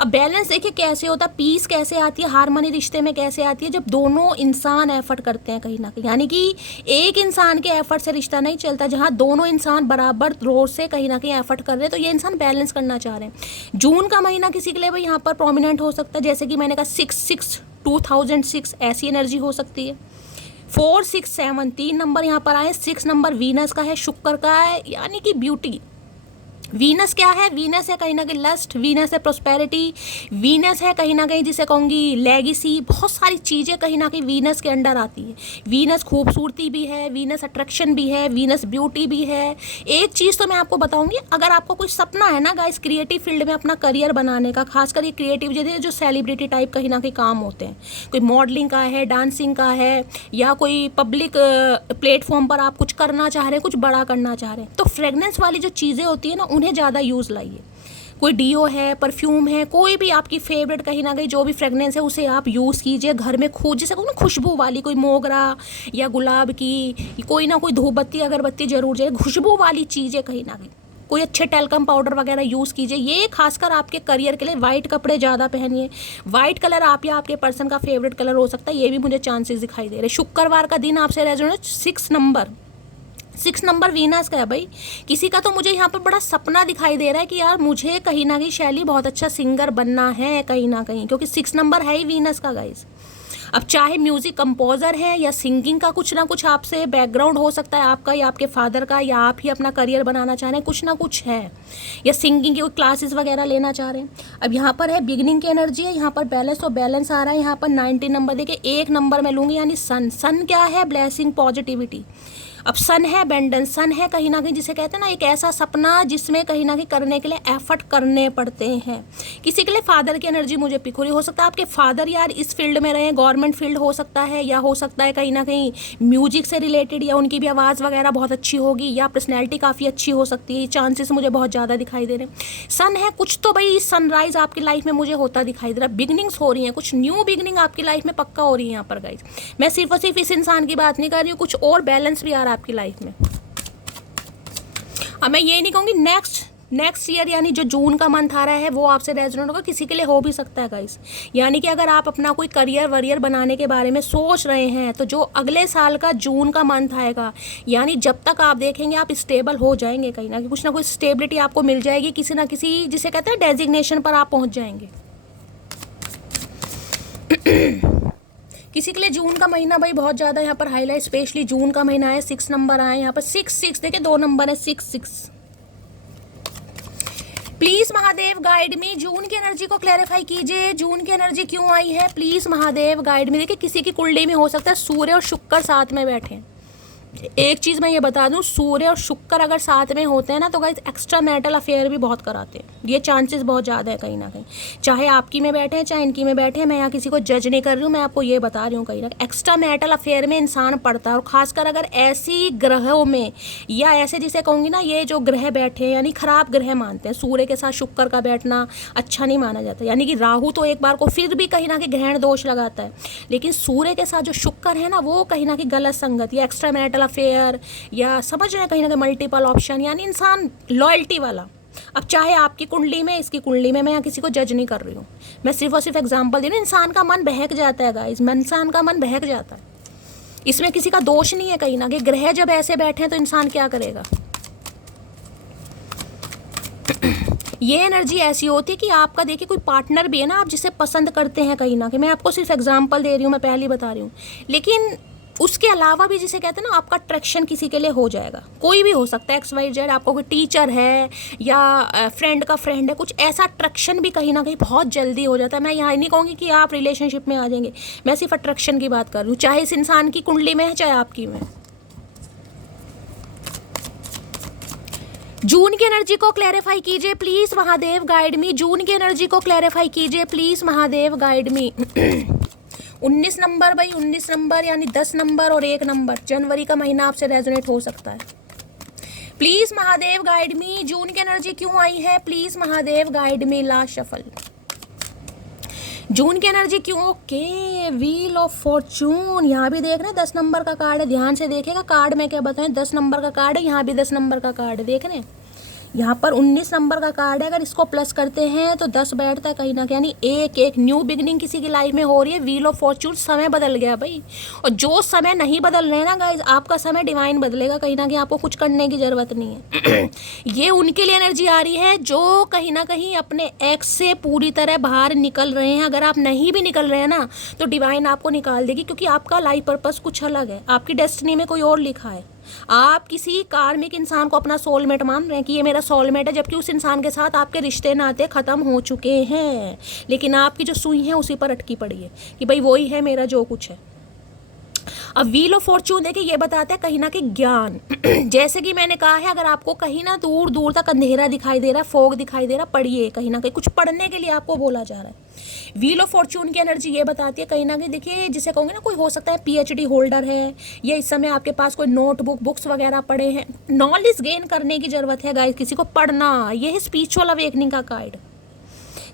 अब बैलेंस देखिए कैसे होता है, पीस कैसे आती है, हार्मनी रिश्ते में कैसे आती है, जब दोनों इंसान एफर्ट करते हैं कहीं ना कहीं, यानी कि एक इंसान के एफर्ट से रिश्ता नहीं चलता, जहाँ दोनों इंसान बराबर रोड से कहीं ना कहीं एफर्ट कर रहे हैं, तो ये इंसान बैलेंस करना चाह रहे हैं। जून का महीना किसी के लिए भाई यहाँ पर प्रोमिनेंट हो सकता है, जैसे कि मैंने कहा 6/6/2006 ऐसी एनर्जी हो सकती है। 4 6 7 3 नंबर यहाँ पर आए। 6 नंबर वीनस का है, शुक्र का है, यानी कि ब्यूटी। वीनस क्या है, वीनस है कहीं ना कहीं लस्ट, वीनस है प्रोस्पेरिटी, वीनस है कहीं ना कहीं जिसे कहूँगी लेगेसी। बहुत सारी चीज़ें कहीं ना कहीं वीनस के अंडर आती है। वीनस खूबसूरती भी है, वीनस अट्रैक्शन भी है, वीनस ब्यूटी भी है। एक चीज़ तो मैं आपको बताऊँगी, अगर आपको कोई सपना है ना गाइस क्रिएटिव फील्ड में अपना करियर बनाने का, खासकर ये क्रिएटिव जो सेलिब्रिटी टाइप कहीं ना कहीं काम होते हैं, कोई मॉडलिंग का है, डांसिंग का है, या कोई पब्लिक प्लेटफॉर्म पर आप कुछ करना चाह रहे हैं, कुछ बड़ा करना चाह रहे हैं, तो फ्रेगनेंस वाली जो चीज़ें होती है ना, उन्हें ज़्यादा यूज़ लाइए। कोई डीओ है, परफ्यूम है, कोई भी आपकी फेवरेट कहीं ना कहीं जो भी फ्रेगनेंस है, उसे आप यूज़ कीजिए घर में। खुद जैसे कहूँ ना खुशबू वाली, कोई मोगरा या गुलाब की, कोई ना कोई धूप बत्ती अगरबत्ती जरूर चाहिए, खुशबू वाली चीज़ें कहीं ना कहीं। कोई अच्छे टेल्कम पाउडर वगैरह यूज़ कीजिए। ये खासकर आपके करियर के लिए। वाइट कपड़े ज़्यादा पहनिए। वाइट कलर आप या आपके पर्सन का फेवरेट कलर हो सकता है, ये भी मुझे चांसेस दिखाई दे रहे। शुक्रवार का दिन आपसे रेजोनेट 6 नंबर 6 नंबर वीनस का है भाई। किसी का तो मुझे यहाँ पर बड़ा सपना दिखाई दे रहा है कि यार मुझे कहीं ना कहीं शैली बहुत अच्छा सिंगर बनना है कहीं ना कहीं, क्योंकि 6 नंबर है ही वीनस का गाइस। अब चाहे म्यूजिक कंपोजर है या सिंगिंग का कुछ ना कुछ आपसे बैकग्राउंड हो सकता है आपका या आपके फादर का, या आप ही अपना करियर बनाना चाह रहे हैं, कुछ ना कुछ है, या सिंगिंग की कोई क्लासेस वगैरह लेना चाह रहे हैं। अब यहाँ पर है बिगिनिंग की एनर्जी है, यहाँ पर बैलेंस और बैलेंस आ रहा है। यहाँ पर 19 नंबर देखिए, 1 नंबर मैं लूँगी यानी सन। सन क्या है? Blessing, positivity. अब सन है बेंडेंस, सन है कहीं ना कहीं जिसे कहते हैं ना एक ऐसा सपना जिसमें कहीं ना कहीं करने के लिए एफर्ट करने पड़ते हैं। किसी के लिए फादर की एनर्जी मुझे पिक हो रही, हो सकता है आपके फादर यार इस फील्ड में रहे, गवर्नमेंट फील्ड हो सकता है, या हो सकता है कहीं ना कहीं म्यूजिक से रिलेटेड, या उनकी भी आवाज़ वगैरह बहुत अच्छी होगी, या पर्सनैलिटी काफ़ी अच्छी हो सकती है। चांसेस मुझे बहुत ज़्यादा दिखाई दे रहे हैं। सन है, कुछ तो भाई सनराइज आपकी लाइफ में मुझे होता दिखाई दे रहा है, बिगनिंग्स हो रही हैं, कुछ न्यू बिगनिंग आपकी लाइफ में पक्का हो रही है यहाँ पर गाइज। मैं सिर्फ और सिर्फ इस इंसान की बात नहीं कर रही हूँ, कुछ और बैलेंस भी आ रहा है आपकी लाइफ में। अब मैं ये नहीं कहूँगी नेक्स्ट ईयर यानी जो जून का मंथ आ रहा है वो आपसे रेजोनेट होगा, किसी के लिए हो भी सकता है गाइस। यानी कि अगर आप अपना कोई करियर वरियर बनाने के बारे में सोच रहे हैं तो जो अगले साल का जून का मंथ आएगा, यानी जब तक आप देखेंगे आप स्टेबल हो जाएंगे, कहीं ना कुछ ना कुछ स्टेबिलिटी आपको मिल जाएगी, किसी ना किसी जिसे कहते हैं डेजिग्नेशन पर आप पहुँच जाएंगे। किसी के लिए जून का महीना भाई बहुत ज़्यादा यहाँ पर हाईलाइट, स्पेशली जून का महीना है। 6 नंबर आए यहाँ पर, 6 देखिए 2 नंबर है, 6। प्लीज महादेव गाइड मी, जून की एनर्जी को क्लैरिफाई कीजिए, जून की एनर्जी क्यों आई है, प्लीज महादेव गाइड मी। देखिए किसी की कुंडली में हो सकता है सूर्य और शुक्र साथ में बैठे हैं। एक चीज़ मैं ये बता दूं, सूर्य और शुक्र अगर साथ में होते हैं ना तो गाइस एक्स्ट्रा मैरिटल अफेयर भी बहुत कराते हैं, ये चांसेस बहुत ज़्यादा है कहीं ना कहीं। चाहे आपकी में बैठे हैं चाहे इनकी में बैठे हैं, मैं यहाँ किसी को जज नहीं कर रही हूँ, मैं आपको ये बता रही हूँ कहीं ना एक्स्ट्रा मैरिटल अफेयर में इंसान पड़ता है। और खासकर अगर ऐसी ग्रहों में, या ऐसे जिसे कहूँगी ना ये जो ग्रह बैठे हैं यानी खराब ग्रह मानते हैं, सूर्य के साथ शुक्र का बैठना अच्छा नहीं माना जाता। यानी कि राहु तो एक बार को फिर भी कहीं ना कहीं ग्रहण दोष लगाता है, लेकिन सूर्य के साथ जो शुक्र है ना वो कहीं ना कहीं गलत संगत या एक्स्ट्रा मैरिटल अफेयर, या समझ रहे हैं कहीं ना कहीं मल्टीपल ऑप्शन, यानी इंसान लॉयल्टी वाला। अब चाहे आपकी कुंडली में इसकी कुंडली में, मैं यहाँ किसी को जज नहीं कर रही हूँ, मैं सिर्फ और सिर्फ एग्जांपल दे रही हूँ। इंसान का मन बहक जाता है गाइस, इंसान का मन बहक जाता है, इसमें किसी का दोष नहीं है कहीं ना कहीं। ग्रह जब ऐसे बैठे हैं तो इंसान क्या करेगा। ये एनर्जी ऐसी होती है कि आपका देखिए कोई पार्टनर भी है ना आप जिसे पसंद करते हैं कहीं ना कहीं, मैं आपको सिर्फ एग्जांपल दे रही हूँ, मैं पहले बता रही हूँ, लेकिन उसके अलावा भी जिसे कहते हैं ना आपका अट्रैक्शन किसी के लिए हो जाएगा, कोई भी हो सकता है XYZ, आपको कोई टीचर है या फ्रेंड का फ्रेंड है, कुछ ऐसा अट्रैक्शन भी कहीं ना कहीं बहुत जल्दी हो जाता है। मैं यहाँ नहीं कहूँगी कि आप रिलेशनशिप में आ जाएंगे, मैं सिर्फ अट्रैक्शन की बात कर रही हूँ, चाहे इस इंसान की कुंडली में है चाहे आपकी में। जून की एनर्जी को क्लैरिफाई कीजिए प्लीज महादेव गाइड मी, जून की एनर्जी को क्लैरिफाई कीजिए please Mahadev guide me. 19 number भाई, 19 नंबर यानी 10 नंबर और 1 नंबर, जनवरी का महीना आपसे रेजोनेट हो सकता है। प्लीज महादेव गाइड मी, जून की एनर्जी क्यों आई है, please Mahadev guide me. Last shuffle, जून की एनर्जी क्यों। ओके, व्हील ऑफ फॉर्चून, यहाँ भी देख रहे हैं 10 नंबर का कार्ड है, ध्यान से देखेगा कार्ड में क्या बताएं, 10 नंबर का कार्ड है, यहाँ भी 10 नंबर का कार्ड है, देख रहे हैं यहाँ पर 19 नंबर का कार्ड है, अगर इसको प्लस करते हैं तो 10 बैठता है कहीं ना कहीं, यानी एक न्यू बिगनिंग किसी की लाइफ में हो रही है। व्हील ऑफ फॉर्चून, समय बदल गया भाई, और जो समय नहीं बदल रहे ना गाइज, आपका समय डिवाइन बदलेगा कहीं ना कहीं, आपको कुछ करने की ज़रूरत नहीं है। ये उनके लिए एनर्जी आ रही है जो कहीं ना कहीं अपने एक्स से पूरी तरह बाहर निकल रहे हैं। अगर आप नहीं भी निकल रहे हैं ना तो डिवाइन आपको निकाल देगी, क्योंकि आपका लाइफ पर्पस कुछ अलग है, आपकी डेस्टिनी में कोई और लिखा है। आप किसी कार्मिक इंसान को अपना सोलमेट मान रहे हैं कि ये मेरा सोलमेट है, जबकि उस इंसान के साथ आपके रिश्ते नाते ख़त्म हो चुके हैं, लेकिन आपकी जो सुई है उसी पर अटकी पड़ी है कि भाई वही है मेरा जो कुछ है। अब व्हील ऑफ फॉर्चून देखिए ये बताता है कहीं ना कहीं ज्ञान। जैसे कि मैंने कहा है, अगर आपको कहीं ना दूर दूर तक अंधेरा दिखाई दे रहा है, फॉग दिखाई दे रहा, पढ़िए, कहीं ना कहीं कुछ पढ़ने के लिए आपको बोला जा रहा है। व्हील ऑफ फॉर्चून की एनर्जी ये बताती है कहीं ना कहीं, देखिए जिसे कहूँगे ना, कोई हो सकता है PhD होल्डर है, या इस समय आपके पास कोई नोटबुक बुक्स वगैरह पड़े हैं, नॉलेज गेन करने की ज़रूरत है गाइस, किसी को पढ़ना, ये है स्पिरिचुअल अवेकनिंग का गाइड।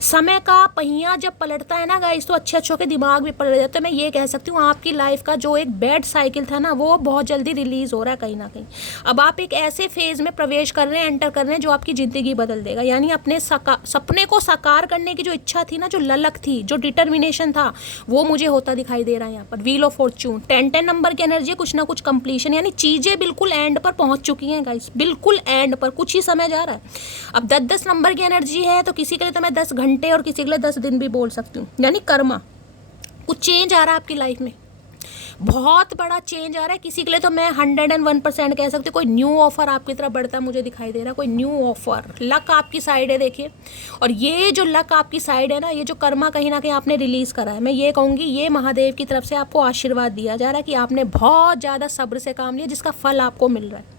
समय का पहिया जब पलटता है ना गाइस, तो अच्छे अच्छों के दिमाग भी पलट जाते हैं। मैं ये कह सकती हूँ आपकी लाइफ का जो एक बैड साइकिल था ना, वो बहुत जल्दी रिलीज हो रहा है कहीं ना कहीं। अब आप एक ऐसे फेज में प्रवेश कर रहे हैं, एंटर कर रहे हैं, जो आपकी ज़िंदगी बदल देगा। यानी अपने सपने को साकार करने की जो इच्छा थी ना, जो ललक थी, जो डिटर्मिनेशन था, वो मुझे होता दिखाई दे रहा है यहाँ पर। व्हील ऑफ फॉर्च्यून 10-10 नंबर की एनर्जी, कुछ ना कुछ कंप्लीशन, यानी चीज़ें बिल्कुल एंड पर पहुँच चुकी हैं गाइस, बिल्कुल एंड पर, कुछ ही समय जा रहा है। अब 10-10 नंबर की एनर्जी है, तो किसी के लिए तो मैं 10 घंटे और किसी के लिए 10 दिन भी बोल सकती हूँ। यानी कर्मा, कुछ चेंज आ रहा है आपकी लाइफ में, बहुत बड़ा चेंज आ रहा है। किसी के लिए तो मैं 101% कह सकती हूँ, कोई न्यू ऑफर आपकी तरफ बढ़ता मुझे दिखाई दे रहा है, कोई न्यू ऑफर, लक आपकी साइड है देखिए। और ये जो लक आपकी साइड है ना, ये जो कर्मा कहीं ना कहीं आपने रिलीज़ करा है, मैं ये कहूँगी ये महादेव की तरफ से आपको आशीर्वाद दिया जा रहा है कि आपने बहुत ज़्यादा सब्र से काम लिया, जिसका फल आपको मिल रहा है।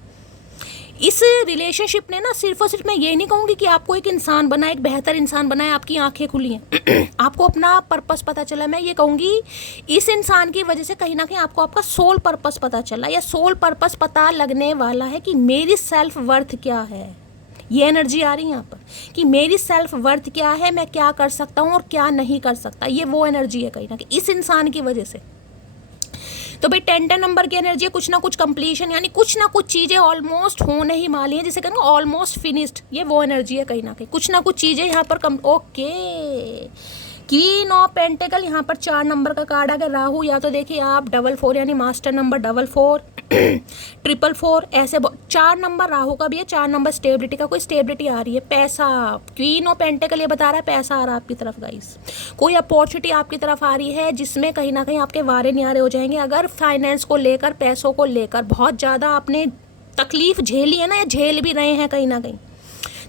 इस रिलेशनशिप ने ना सिर्फ और सिर्फ, मैं ये नहीं कहूँगी कि आपको एक इंसान बनाए, एक बेहतर इंसान बनाए, आपकी आंखें खुली हैं आपको अपना पर्पस पता चला। मैं ये कहूँगी इस इंसान की वजह से कहीं ना कहीं आपको आपका सोल पर्पस पता चला, या सोल पर्पस पता लगने वाला है कि मेरी सेल्फ वर्थ क्या है। ये एनर्जी आ रही है यहाँ पर कि मेरी सेल्फ वर्थ क्या है, मैं क्या कर सकता हूँ और क्या नहीं कर सकता। ये वो एनर्जी है कहीं ना कहीं इस इंसान की वजह से। तो भाई 10-10 नंबर की एनर्जी है, कुछ ना कुछ कंप्लीशन, यानी कुछ ना कुछ चीज़ें ऑलमोस्ट होने ही वाली हैं, जिसे कहते हैं ऑलमोस्ट फिनिश्ड। ये वो एनर्जी है कहीं ना कहीं, कुछ ना कुछ चीज़ें यहाँ पर ओके। क्वीन ऑफ पेंटिकल यहाँ पर 4 नंबर का कार्ड है। राहु, या तो देखिए आप 44 यानी मास्टर नंबर 44, 444, ऐसे 4 नंबर राहु का भी है, 4 नंबर स्टेबिलिटी का, कोई स्टेबिलिटी आ रही है। पैसा, क्वीन ऑफ पेंटिकल ये बता रहा है पैसा आ रहा है आपकी तरफ गाइस, कोई अपॉर्चुनिटी आपकी तरफ आ रही है, जिसमें कहीं ना कहीं आपके वारे न्यारे हो जाएंगे। अगर फाइनेंस को लेकर, पैसों को लेकर बहुत ज़्यादा आपने तकलीफ झेली है ना, या झेल भी रहे हैं कहीं ना कहीं,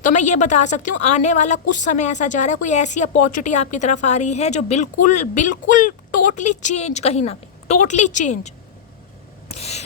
तो मैं ये बता सकती हूँ आने वाला कुछ समय ऐसा जा रहा है, कोई ऐसी अपॉर्चुनिटी आपकी तरफ आ रही है जो बिल्कुल बिल्कुल टोटली चेंज, कहीं ना कहीं टोटली चेंज,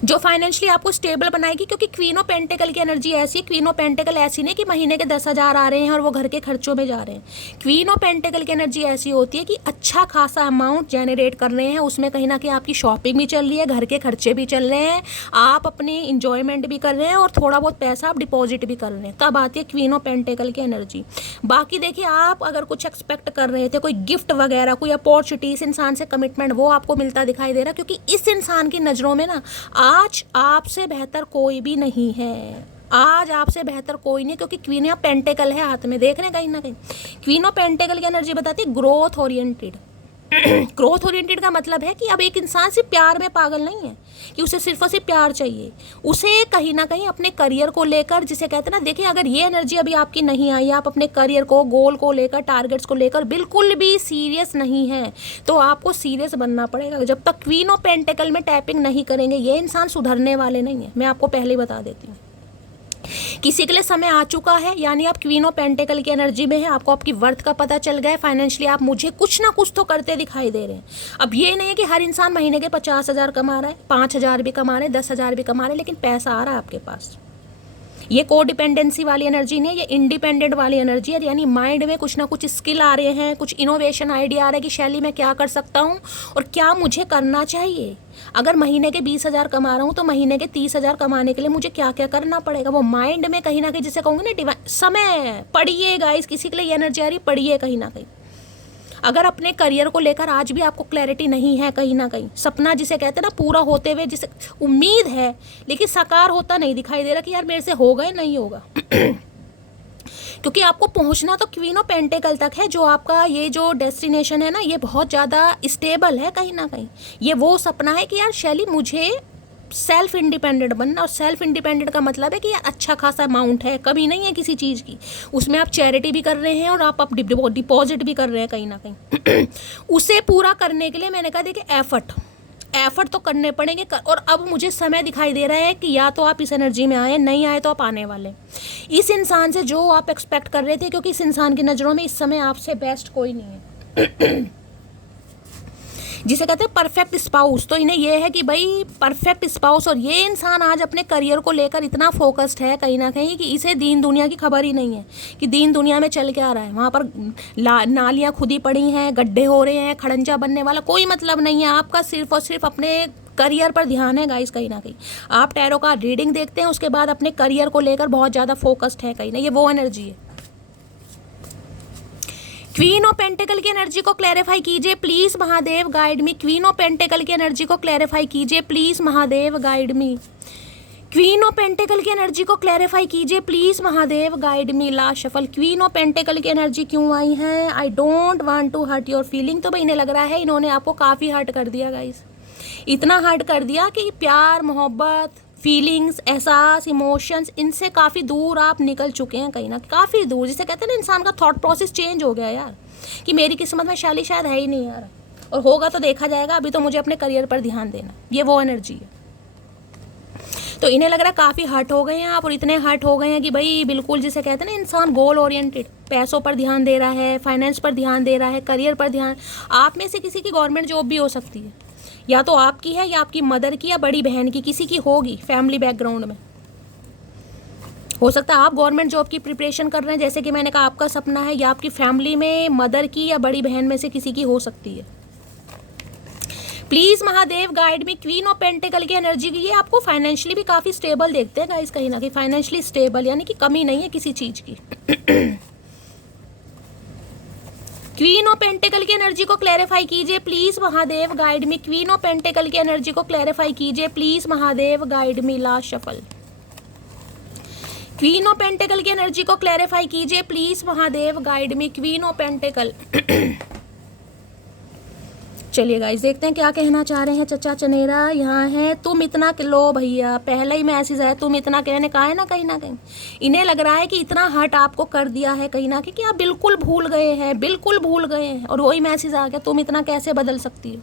जो फाइनेंशियली आपको स्टेबल बनाएगी। क्योंकि क्वीन ऑफ पेंटिकल की एनर्जी ऐसी है, क्वीन ऑफ पेंटिकल ऐसी नहीं कि महीने के 10,000 आ रहे हैं और वो घर के खर्चों में जा रहे हैं। क्वीन ऑफ पेंटिकल की एनर्जी ऐसी होती है कि अच्छा खासा अमाउंट जनरेट कर रहे हैं, उसमें कहीं ना कहीं आपकी शॉपिंग भी चल रही है, घर के खर्चे भी चल रहे हैं, आप अपनी इंजॉयमेंट भी कर रहे हैं और थोड़ा बहुत पैसा आप डिपॉजिट भी कर रहे हैं। तब आती है क्वीन ऑफ पेंटिकल की एनर्जी। बाकी देखिए, आप अगर कुछ एक्सपेक्ट कर रहे थे, कोई गिफ्ट वगैरह, कोई अपॉर्चुनिटी, इस इंसान से कमिटमेंट, वो आपको मिलता दिखाई दे रहा, क्योंकि इस इंसान की नज़रों में ना आज आपसे बेहतर कोई भी नहीं है। आज आपसे बेहतर कोई नहीं, क्योंकि क्वीन ऑफ पेंटिकल है हाथ में, देख रहे हैं कहीं ना कहीं। क्वीन ऑफ पेंटिकल की एनर्जी बताती है ग्रोथ ओरिएंटेड। ग्रोथ ओरिएंटेड का मतलब है कि अब एक इंसान सिर्फ प्यार में पागल नहीं है कि उसे सिर्फ और सिर्फ प्यार चाहिए, उसे कहीं ना कहीं अपने करियर को लेकर, जिसे कहते हैं ना, देखिए अगर ये एनर्जी अभी आपकी नहीं आई, आप अपने करियर को, गोल को लेकर, टारगेट्स को लेकर बिल्कुल भी सीरियस नहीं है, तो आपको सीरियस बनना पड़ेगा। जब तक क्वीन ऑफ पेंटिकल में टैपिंग नहीं करेंगे, ये इंसान सुधरने वाले नहीं है, मैं आपको पहले ही बता देती हूँ। किसी के लिए समय आ चुका है, यानी आप क्वीन ऑफ पेंटिकल की एनर्जी में है, आपको आपकी वर्थ का पता चल गया है, फाइनेंशियली आप मुझे कुछ ना कुछ तो करते दिखाई दे रहे हैं। अब ये नहीं है कि हर इंसान महीने के 50,000 कमा रहा है, 5,000 भी कमा रहे हैं, 10,000 भी कमा रहे हैं, लेकिन पैसा आ रहा है आपके पास। ये को डिपेंडेंसी वाली एनर्जी नहीं है, ये इंडिपेंडेंट वाली एनर्जी है। यानी माइंड में कुछ ना कुछ स्किल आ रहे हैं, कुछ इनोवेशन आइडिया आ रहा है कि शैली मैं क्या कर सकता हूँ और क्या मुझे करना चाहिए। अगर महीने के 20,000 कमा रहा हूँ, तो महीने के 30,000 कमाने के लिए मुझे क्या क्या करना पड़ेगा, वो माइंड में कहीं ना कहीं, जिसे कहूँगी ना समय। पढ़िए गाइस, किसी के लिए ये एनर्जी आ रही, पढ़िए कहीं ना कहीं। अगर अपने करियर को लेकर आज भी आपको क्लैरिटी नहीं है, कहीं ना कहीं सपना जिसे कहते हैं ना पूरा होते हुए, जिसे उम्मीद है लेकिन साकार होता नहीं दिखाई दे रहा कि यार मेरे से होगा या नहीं होगा क्योंकि आपको पहुंचना तो क्वीन ऑफ पेंटिकल तक है, जो आपका ये जो डेस्टिनेशन है ना, ये बहुत ज़्यादा स्टेबल है कहीं ना कहीं। ये वो सपना है कि यार शैली मुझे सेल्फ इंडिपेंडेंट बनना, और सेल्फ इंडिपेंडेंट का मतलब है कि यार अच्छा खासा अमाउंट है, कमी नहीं है किसी चीज़ की, उसमें आप चैरिटी भी कर रहे हैं और आप डिपॉजिट भी कर रहे हैं कहीं ना कहीं उसे पूरा करने के लिए मैंने कहा देखिए एफर्ट तो करने पड़ेंगे। और अब मुझे समय दिखाई दे रहा है कि या तो आप इस एनर्जी में आए, नहीं आए तो आप आने वाले इस इंसान से जो आप एक्सपेक्ट कर रहे थे, क्योंकि इस इंसान की नज़रों में इस समय आपसे बेस्ट कोई नहीं है जिसे कहते हैं परफेक्ट स्पाउस। तो इन्हें यह है कि भाई परफेक्ट स्पाउस, और ये इंसान आज अपने करियर को लेकर इतना फोकस्ड है कहीं ना कहीं कि इसे दीन दुनिया की खबर ही नहीं है कि दीन दुनिया में चल के आ रहा है। वहाँ पर नालियाँ खुदी पड़ी हैं, गड्ढे हो रहे हैं, खड़ंजा बनने वाला कोई मतलब नहीं है। आपका सिर्फ और सिर्फ अपने करियर पर ध्यान है गाइस कहीं ना कहीं। आप टैरो का रीडिंग देखते हैं, उसके बाद अपने करियर को लेकर बहुत ज़्यादा फोकस्ड है कहीं ना, ये वो एनर्जी है। क्वीन ऑफ पेंटिकल की एनर्जी को क्लैरिफाई कीजिए please Mahadev guide me. Queen of pentacle की एनर्जी को क्लैरिफाई कीजिए please Mahadev guide me. Queen of pentacle की एनर्जी को क्लैरिफाई कीजिए please Mahadev guide me. Last shuffle. Queen of pentacle की एनर्जी क्यों आई है? I don't want to hurt your feeling. तो भाई इन्हें लग रहा है इन्होंने आपको काफ़ी हर्ट कर दिया गाइस, इतना हर्ट कर दिया कि प्यार मोहब्बत फीलिंग्स एहसास इमोशंस इनसे काफ़ी दूर आप निकल चुके हैं, कहीं ना काफ़ी दूर। जिसे कहते हैं ना इंसान का थॉट प्रोसेस चेंज हो गया यार, कि मेरी किस्मत में शैली शायद है ही नहीं यार, और होगा तो देखा जाएगा, अभी तो मुझे अपने करियर पर ध्यान देना। ये वो एनर्जी है। तो इन्हें लग रहा है काफ़ी हर्ट हो गए हैं आप, और इतने हर्ट हो गए हैं कि भाई बिल्कुल जिसे कहते हैं ना इंसान गोल ओरिएंटेड, पैसों पर ध्यान दे रहा है, फाइनेंस पर ध्यान दे रहा है, करियर पर ध्यान। आप में से किसी की गवर्नमेंट जॉब भी हो सकती है, या तो आपकी है या आपकी मदर की या बड़ी बहन की, किसी की होगी फैमिली बैकग्राउंड में। हो सकता है आप गवर्नमेंट जॉब की प्रिपरेशन कर रहे हैं, जैसे कि मैंने कहा आपका सपना है, या आपकी फैमिली में मदर की या बड़ी बहन में से किसी की हो सकती है। Please Mahadev guide me. Queen of pentacle की एनर्जी की, ये आपको फाइनेंशियली भी काफ़ी स्टेबल देखते हैं गाइस, कहीं ना कहीं फाइनेंशियली स्टेबल, यानी कि कमी नहीं है किसी चीज़ की। क्वीन ऑफ पेंटिकल की एनर्जी को क्लैरिफाई कीजिए please Mahadev guide me. Queen of pentacle की एनर्जी को क्लैरिफाई कीजिए please Mahadev guide me. Last shuffle. Queen of pentacle की एनर्जी को क्लैरिफाई कीजिए please Mahadev guide me. Queen of pentacle. चलिए गाइस देखते हैं क्या कहना चाह रहे हैं चचा चनेरा। यहाँ है तुम इतना लो भैया, पहले ही मैसेज आया तुम इतना कहने का है ना, कहीं ना कहीं इन्हें लग रहा है कि इतना हर्ट आपको कर दिया है कहीं ना कहीं कि आप बिल्कुल भूल गए हैं, बिल्कुल भूल गए हैं, और वही मैसेज आ गया तुम इतना कैसे बदल सकती हो।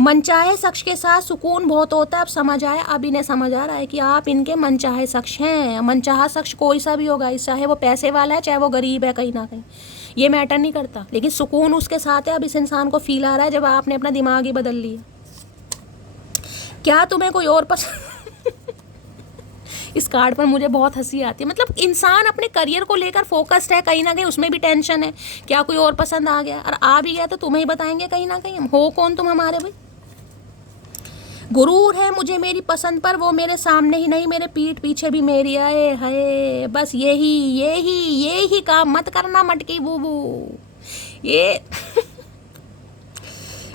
मनचाहे शख्स के साथ सुकून बहुत होता है, अब समझ आया, अब इन्हें समझ आ रहा है कि आप इनके मनचाहे शख्स हैं। मनचाहा शख्स कोई सा भी होगा, चाहे वो पैसे वाला है चाहे वो गरीब है, कहीं ना कहीं ये मैटर नहीं करता, लेकिन सुकून उसके साथ है। अब इस इंसान को फील आ रहा है जब आपने अपना दिमाग ही बदल लिया। क्या तुम्हें कोई और पसंद इस कार्ड पर मुझे बहुत हंसी आती है, मतलब इंसान अपने करियर को लेकर फोकस्ड है, कहीं ना कहीं उसमें भी टेंशन है, क्या कोई और पसंद आ गया, और आ भी गया तो तुम्हें ही बताएंगे कहीं ना कहीं, हो कौन तुम हमारे भाई। गुरूर है मुझे मेरी पसंद पर, वो मेरे सामने ही नहीं मेरे पीठ पीछे भी मेरी आए है, बस यही काम मत करना मटकी बूबू। ये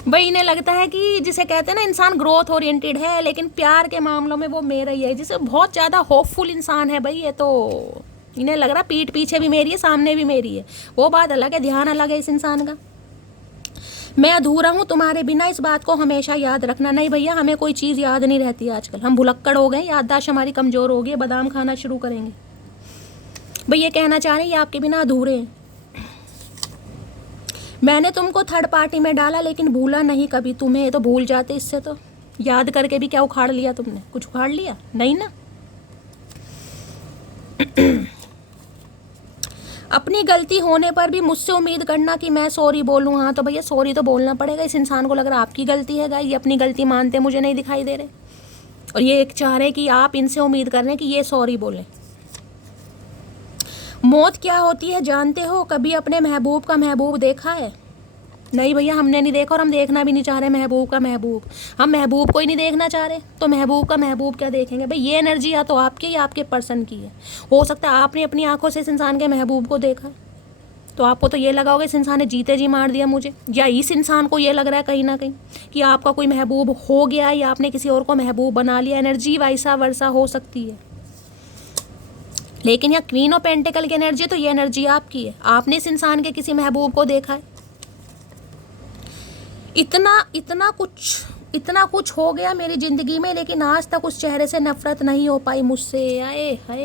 भाई इन्हें लगता है कि जिसे कहते हैं ना इंसान ग्रोथ ओरिएंटेड है, लेकिन प्यार के मामलों में वो मेरा ही है, जिसे बहुत ज़्यादा होपफुल इंसान है भाई ये। तो इन्हें लग रहा पीठ पीछे भी मेरी है सामने भी मेरी है, वो बात अलग है, ध्यान अलग है इस इंसान का। मैं अधूरा हूँ तुम्हारे बिना, इस बात को हमेशा याद रखना। नहीं भैया हमें कोई चीज़ याद नहीं रहती आजकल, हम भुलक्कड़ हो गए, याददाश्त हमारी कमज़ोर हो गई, बादाम खाना शुरू करेंगे। भाई ये कहना चाह रहे हैं ये आपके बिना अधूरे हैं। मैंने तुमको थर्ड पार्टी में डाला लेकिन भूला नहीं कभी तुम्हें, तो भूल जाते इससे, तो याद करके भी क्या उखाड़ लिया तुमने, कुछ उखाड़ लिया नहीं ना। अपनी गलती होने पर भी मुझसे उम्मीद करना कि मैं सॉरी बोलूँ। हाँ तो भैया सॉरी तो बोलना पड़ेगा, इस इंसान को लग रहा आपकी गलती है गाइस, ये अपनी गलती मानते मुझे नहीं दिखाई दे रहे, और ये एक चाह रहे कि आप इनसे उम्मीद कर रहे हैं कि ये सॉरी बोलें। मौत क्या होती है जानते हो? कभी अपने महबूब का महबूब देखा है? नहीं भैया हमने नहीं देखा, और हम देखना भी नहीं चाह रहे महबूब का महबूब, हम महबूब को ही नहीं देखना चाह रहे, तो महबूब का महबूब क्या देखेंगे भाई। ये एनर्जी या तो आपकी या आपके पर्सन की है, हो सकता है आपने अपनी आंखों से इस इंसान के महबूब को देखा, तो आपको तो ये लगा होगा इस इंसान ने जीते जी मार दिया मुझे, या इस इंसान को ये लग रहा है कहीं ना कहीं कि आपका कोई महबूब हो गया या आपने किसी और को महबूब बना लिया। एनर्जी वैसा वर्षा हो सकती है, लेकिन यहाँ क्वीन ऑफ पेंटिकल की एनर्जी, तो ये एनर्जी आपकी है, आपने इस इंसान के किसी महबूब को देखा है। इतना कुछ हो गया मेरी ज़िंदगी में, लेकिन आज तक उस चेहरे से नफरत नहीं हो पाई मुझसे। आए हाय,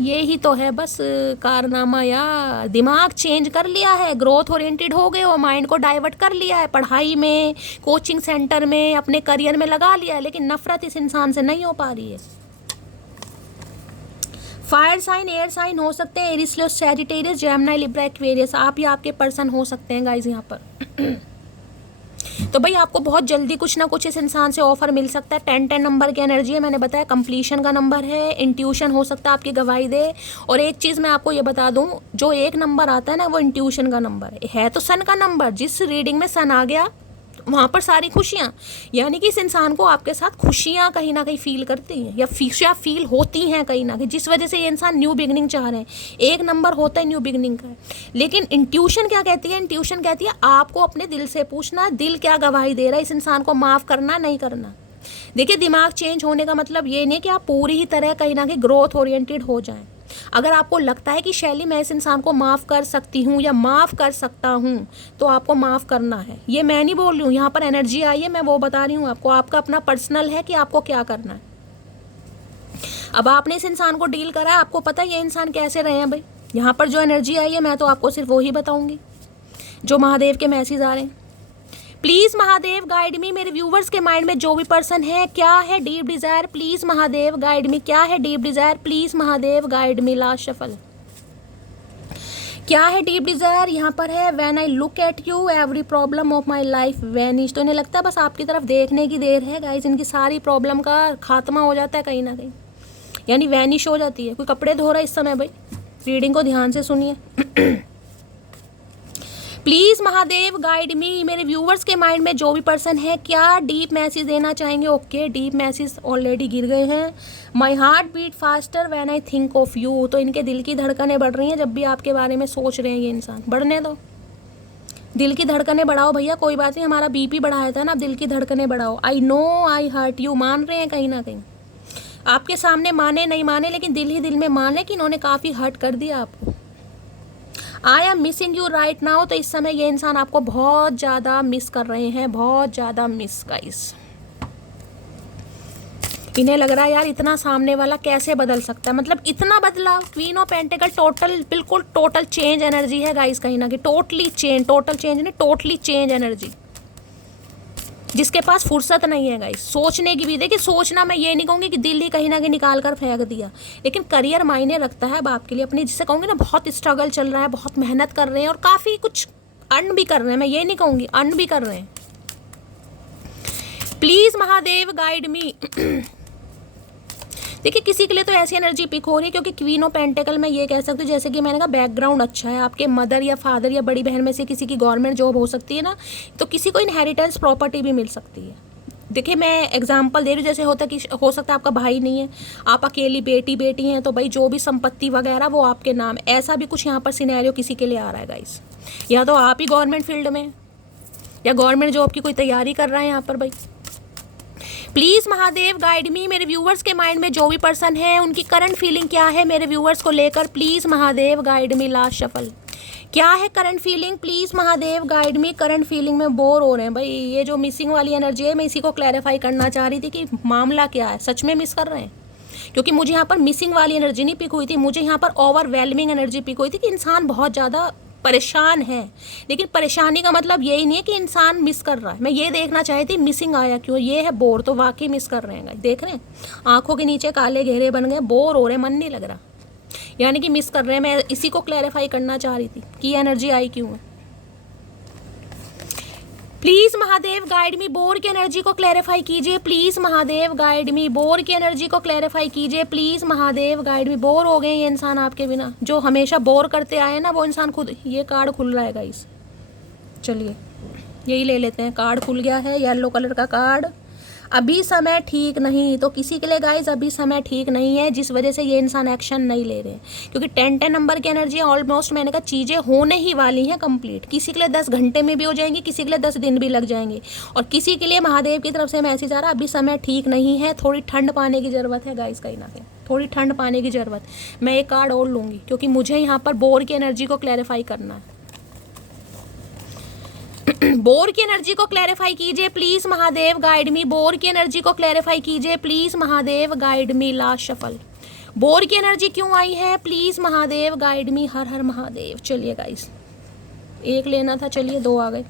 ये ही तो है बस कारनामा यार। दिमाग चेंज कर लिया है, ग्रोथ ओरिएंटेड हो गए हो, माइंड को डाइवर्ट कर लिया है, पढ़ाई में कोचिंग सेंटर में अपने करियर में लगा लिया है, लेकिन नफरत इस इंसान से नहीं हो पा रही है। फायर साइन एयर साइन हो सकते हैं, Aries Leo Sagittarius Gemini Libra Aquarius, आप या आपके पर्सन हो सकते हैं गाइज यहाँ पर। तो भाई आपको बहुत जल्दी कुछ ना कुछ इस इंसान से ऑफर मिल सकता है। 10-10 नंबर की एनर्जी है, मैंने बताया कंप्लीशन का नंबर है, इंट्यूशन हो सकता है आपकी गवाही दे। और एक चीज़ मैं आपको ये बता दूं, जो 1 नंबर आता है ना वो इंट्यूशन का नंबर है तो सन का नंबर, जिस रीडिंग में सन आ गया वहाँ पर सारी खुशियाँ, यानी कि इस इंसान को आपके साथ खुशियाँ कहीं ना कहीं फील करती हैं या खुशियाँ फील होती हैं कहीं ना कहीं, जिस वजह से ये इंसान न्यू बिगनिंग चाह रहे हैं। एक नंबर होता है न्यू बिगनिंग का। लेकिन इंट्यूशन क्या कहती है? इंट्यूशन कहती है आपको अपने दिल से पूछना, दिल क्या गवाही दे रहा है, इस इंसान को माफ़ करना नहीं करना। देखिए, दिमाग चेंज होने का मतलब ये नहीं कि आप पूरी ही तरह कहीं ना कहीं ग्रोथ ओरिएंटेड हो जाएं। अगर आपको लगता है कि शैली मैं इस इंसान को माफ़ कर सकती हूँ या माफ़ कर सकता हूँ, तो आपको माफ़ करना है। ये मैं नहीं बोल रही हूँ, यहाँ पर एनर्जी आई है, मैं वो बता रही हूँ आपको। आपका अपना पर्सनल है कि आपको क्या करना है। अब आपने इस इंसान को डील करा है, आपको पता है ये इंसान कैसे रहे हैं भाई। यहाँ पर जो एनर्जी आई है मैं तो आपको सिर्फ वही बताऊँगी जो महादेव के मैसेज आ रहे हैं। प्लीज़ महादेव गाइड मी, मेरे व्यूवर्स के माइंड में जो भी पर्सन है, क्या है deep desire, please Mahadev guide me, क्या है deep desire, please Mahadev guide me. Last shuffle, क्या है डीप डिज़ायर? यहाँ पर है when I look at you every problem of my life vanish. तो इन्हें लगता है बस आपकी तरफ देखने की देर है गाइस, इनकी सारी प्रॉब्लम का खात्मा हो जाता है कहीं ना कहीं, यानी वैनिश हो जाती है। कोई कपड़े धो रहा है इस समय भाई, रीडिंग को ध्यान से सुनिए। प्लीज़ महादेव गाइड मी, मेरे व्यूवर्स के माइंड में जो भी पर्सन है, क्या डीप मैसेज देना चाहेंगे? ओके, डीप मैसेज ऑलरेडी गिर गए हैं। My heart beat faster when I think of you. तो इनके दिल की धड़कनें बढ़ रही हैं जब भी आपके बारे में सोच रहे हैं ये इंसान। बढ़ने दो, दिल की धड़कनें बढ़ाओ भैया, कोई बात नहीं, हमारा बीपी बढ़ाया था ना, अब दिल की धड़कनें बढ़ाओ। I know I hurt you, मान रहे हैं कहीं ना कहीं, आपके सामने माने नहीं माने, लेकिन दिल ही दिल में मान ले कि इन्होंने काफ़ी हर्ट कर दिया आपको। I am missing you right now. तो इस समय ये इंसान आपको बहुत ज़्यादा मिस कर रहे हैं, बहुत ज़्यादा मिस गाइस। इन्हें लग रहा है यार इतना सामने वाला कैसे बदल सकता है, मतलब इतना बदलाव। क्वीन ऑफ पेंटिकल टोटल, बिल्कुल टोटल चेंज एनर्जी है गाइस कहीं ना कहीं, टोटली चेंज, टोटल चेंज नहीं, टोटली चेंज एनर्जी, जिसके पास फुर्सत नहीं है गाइस सोचने की भी। देखिए, सोचना मैं ये नहीं कहूँगी कि दिल ही कहीं ना कहीं निकाल कर फेंक दिया, लेकिन करियर मायने रखता है अब आपके लिए अपनी, जिससे कहूँगी ना बहुत स्ट्रगल चल रहा है, बहुत मेहनत कर रहे हैं और काफ़ी कुछ अर्न भी कर रहे हैं। मैं ये नहीं कहूँगी, अर्न भी कर रहे हैं। प्लीज़ महादेव गाइड मी। देखिए, किसी के लिए तो ऐसी एनर्जी पिक हो रही है क्योंकि क्वीन ऑफ पेंटिकल में ये कह सकती हूँ, जैसे कि मैंने कहा बैकग्राउंड अच्छा है, आपके मदर या फादर या बड़ी बहन में से किसी की गवर्नमेंट जॉब हो सकती है ना, तो किसी को इनहेरिटेंस प्रॉपर्टी भी मिल सकती है। देखिए, मैं एग्जांपल दे रही हूँ, जैसे होता कि हो सकता है आपका भाई नहीं है, आप अकेली बेटी हैं, तो भाई जो भी संपत्ति वगैरह वो आपके नाम, ऐसा भी कुछ यहाँ पर सिनेरियो किसी के लिए आ रहा है गाइस। या तो आप ही गवर्नमेंट फील्ड में या गवर्नमेंट जॉब की कोई तैयारी कर रहे हैं यहाँ पर भाई। प्लीज़ महादेव गाइड मी, मेरे व्यूवर्स के माइंड में जो भी पर्सन है उनकी करंट फीलिंग क्या है मेरे व्यूवर्स को लेकर, please Mahadev guide me. Last shuffle, क्या है current feeling, please Mahadev guide me. Current feeling में बोर हो रहे हैं भाई, ये जो मिसिंग वाली एनर्जी है, मैं इसी को क्लैरिफाई करना चाह रही थी कि मामला क्या है, सच में मिस कर रहे हैं? क्योंकि मुझे यहाँ पर मिसिंग वाली एनर्जी नहीं पिक हुई थी, मुझे यहाँ पर ओवरवेलमिंग एनर्जी पिक हुई थी कि इंसान बहुत ज़्यादा परेशान है। लेकिन परेशानी का मतलब यही नहीं है कि इंसान मिस कर रहा है, मैं ये देखना चाहती थी मिसिंग आया क्यों। ये है बोर, तो वाकई मिस कर रहे हैं, देख रहे हैं आंखों के नीचे काले घेरे बन गए, बोर हो रहे, मन नहीं लग रहा, यानी कि मिस कर रहे हैं। मैं इसी को क्लैरिफाई करना चाह रही थी कि ये एनर्जी आई क्यों है। Please Mahadev guide me, bore की एनर्जी को क्लैरिफाई कीजिए। Please Mahadev guide me, bore की एनर्जी को क्लैरिफाई कीजिए। Please Mahadev guide me, bore हो गए ये इंसान आपके बिना, जो हमेशा बोर करते आए ना वो इंसान खुद। ये कार्ड खुल रहा है गाइस, चलिए यही ले लेते हैं। कार्ड खुल गया है, येलो कलर का कार्ड। अभी समय ठीक नहीं, तो किसी के लिए गाइस अभी समय ठीक नहीं है, जिस वजह से ये इंसान एक्शन नहीं ले रहे, क्योंकि 10 नंबर की एनर्जी ऑलमोस्ट मैंने कहा चीज़ें होने ही वाली हैं कंप्लीट। किसी के लिए 10 घंटे में भी हो जाएंगी, किसी के लिए 10 दिन भी लग जाएंगे, और किसी के लिए महादेव की तरफ से मैसेज आ रहा अभी समय ठीक नहीं है, थोड़ी ठंड पाने की ज़रूरत है गाइस, कहीं ना कहीं थोड़ी ठंड पाने की ज़रूरत। मैं एक कार्ड और लूँगी क्योंकि मुझे यहाँ पर बोर की एनर्जी को क्लैरिफाई करना है। बोर की एनर्जी को क्लैरिफाई कीजिए please Mahadev guide me. Bore की एनर्जी को क्लैरिफाई कीजिए please Mahadev guide me. Last shuffle, bore की एनर्जी क्यों आई है, प्लीज़ महादेव गाइड मी। हर हर महादेव। चलिए गाइस, एक लेना था, चलिए 2 आ गए।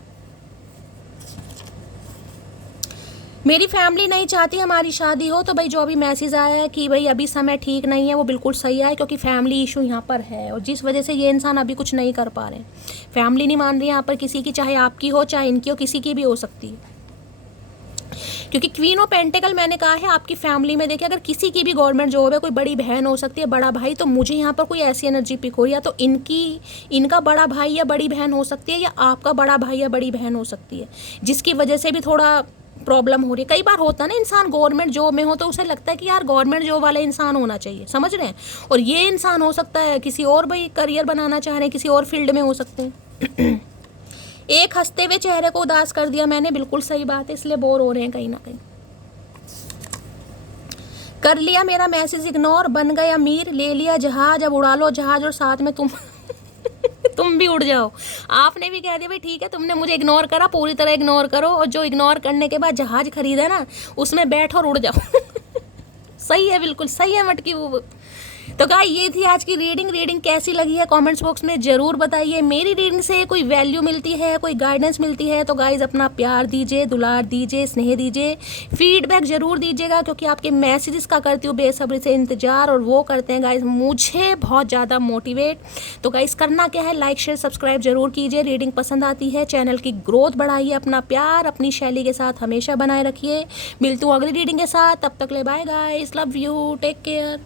मेरी फैमिली नहीं चाहती हमारी शादी हो, तो भाई जो अभी मैसेज आया है कि भाई अभी समय ठीक नहीं है, वो बिल्कुल सही है, क्योंकि फैमिली इशू यहाँ पर है, और जिस वजह से ये इंसान अभी कुछ नहीं कर पा रहे हैं। फैमिली नहीं मान रही यहाँ पर किसी की, चाहे आपकी हो चाहे इनकी हो, किसी की भी हो सकती है। क्योंकि क्वीन ऑफ पेंटिकल मैंने कहा है आपकी फैमिली में देखिए अगर किसी की भी गवर्नमेंट जॉब है, कोई बड़ी बहन हो सकती है, बड़ा भाई, तो मुझे यहाँ पर कोई ऐसी एनर्जी पिक हो रही है, तो इनका बड़ा भाई या बड़ी बहन हो सकती है, या आपका बड़ा भाई या बड़ी बहन हो सकती है, जिसकी वजह से भी थोड़ा प्रॉब्लम हो रही है। कई बार होता है ना, इंसान गवर्नमेंट जॉब में हो तो उसे लगता है कि यार गवर्नमेंट जॉब वाला इंसान होना चाहिए, समझ रहे हैं, और ये इंसान हो सकता है किसी और भाई करियर बनाना चाह रहे हैं, किसी और फील्ड में हो सकते हैं। एक हंसते हुए चेहरे को उदास कर दिया मैंने, बिल्कुल सही बात है, इसलिए बोर हो रहे हैं कहीं ना कहीं। कर लिया मेरा मैसेज इग्नोर, बन गया अमीर, ले लिया जहाज, अब उड़ा लो जहाज और साथ में तुम तुम भी उड़ जाओ। आपने भी कह दिया भाई ठीक है, तुमने मुझे इग्नोर करा, पूरी तरह इग्नोर करो, और जो इग्नोर करने के बाद जहाज खरीदा ना उसमें बैठो और उड़ जाओ। सही है, बिल्कुल सही है मटकी वो। तो गाइस ये थी आज की रीडिंग कैसी लगी है कमेंट्स बॉक्स में ज़रूर बताइए। मेरी रीडिंग से कोई वैल्यू मिलती है, कोई गाइडेंस मिलती है तो गाइस अपना प्यार दीजिए, दुलार दीजिए, स्नेह दीजिए, फीडबैक ज़रूर दीजिएगा, क्योंकि आपके मैसेजेस का करती हूँ बेसब्री से इंतजार, और वो करते हैं गाइस मुझे बहुत ज़्यादा मोटिवेट। तो गाइस करना क्या है, लाइक शेयर सब्सक्राइब जरूर कीजिए। रीडिंग पसंद आती है चैनल की ग्रोथ बढ़ाइए, अपना प्यार अपनी शैली के साथ हमेशा बनाए रखिए। मिलती हूँ अगली रीडिंग के साथ, तब तक ले bye guys, love you, take care.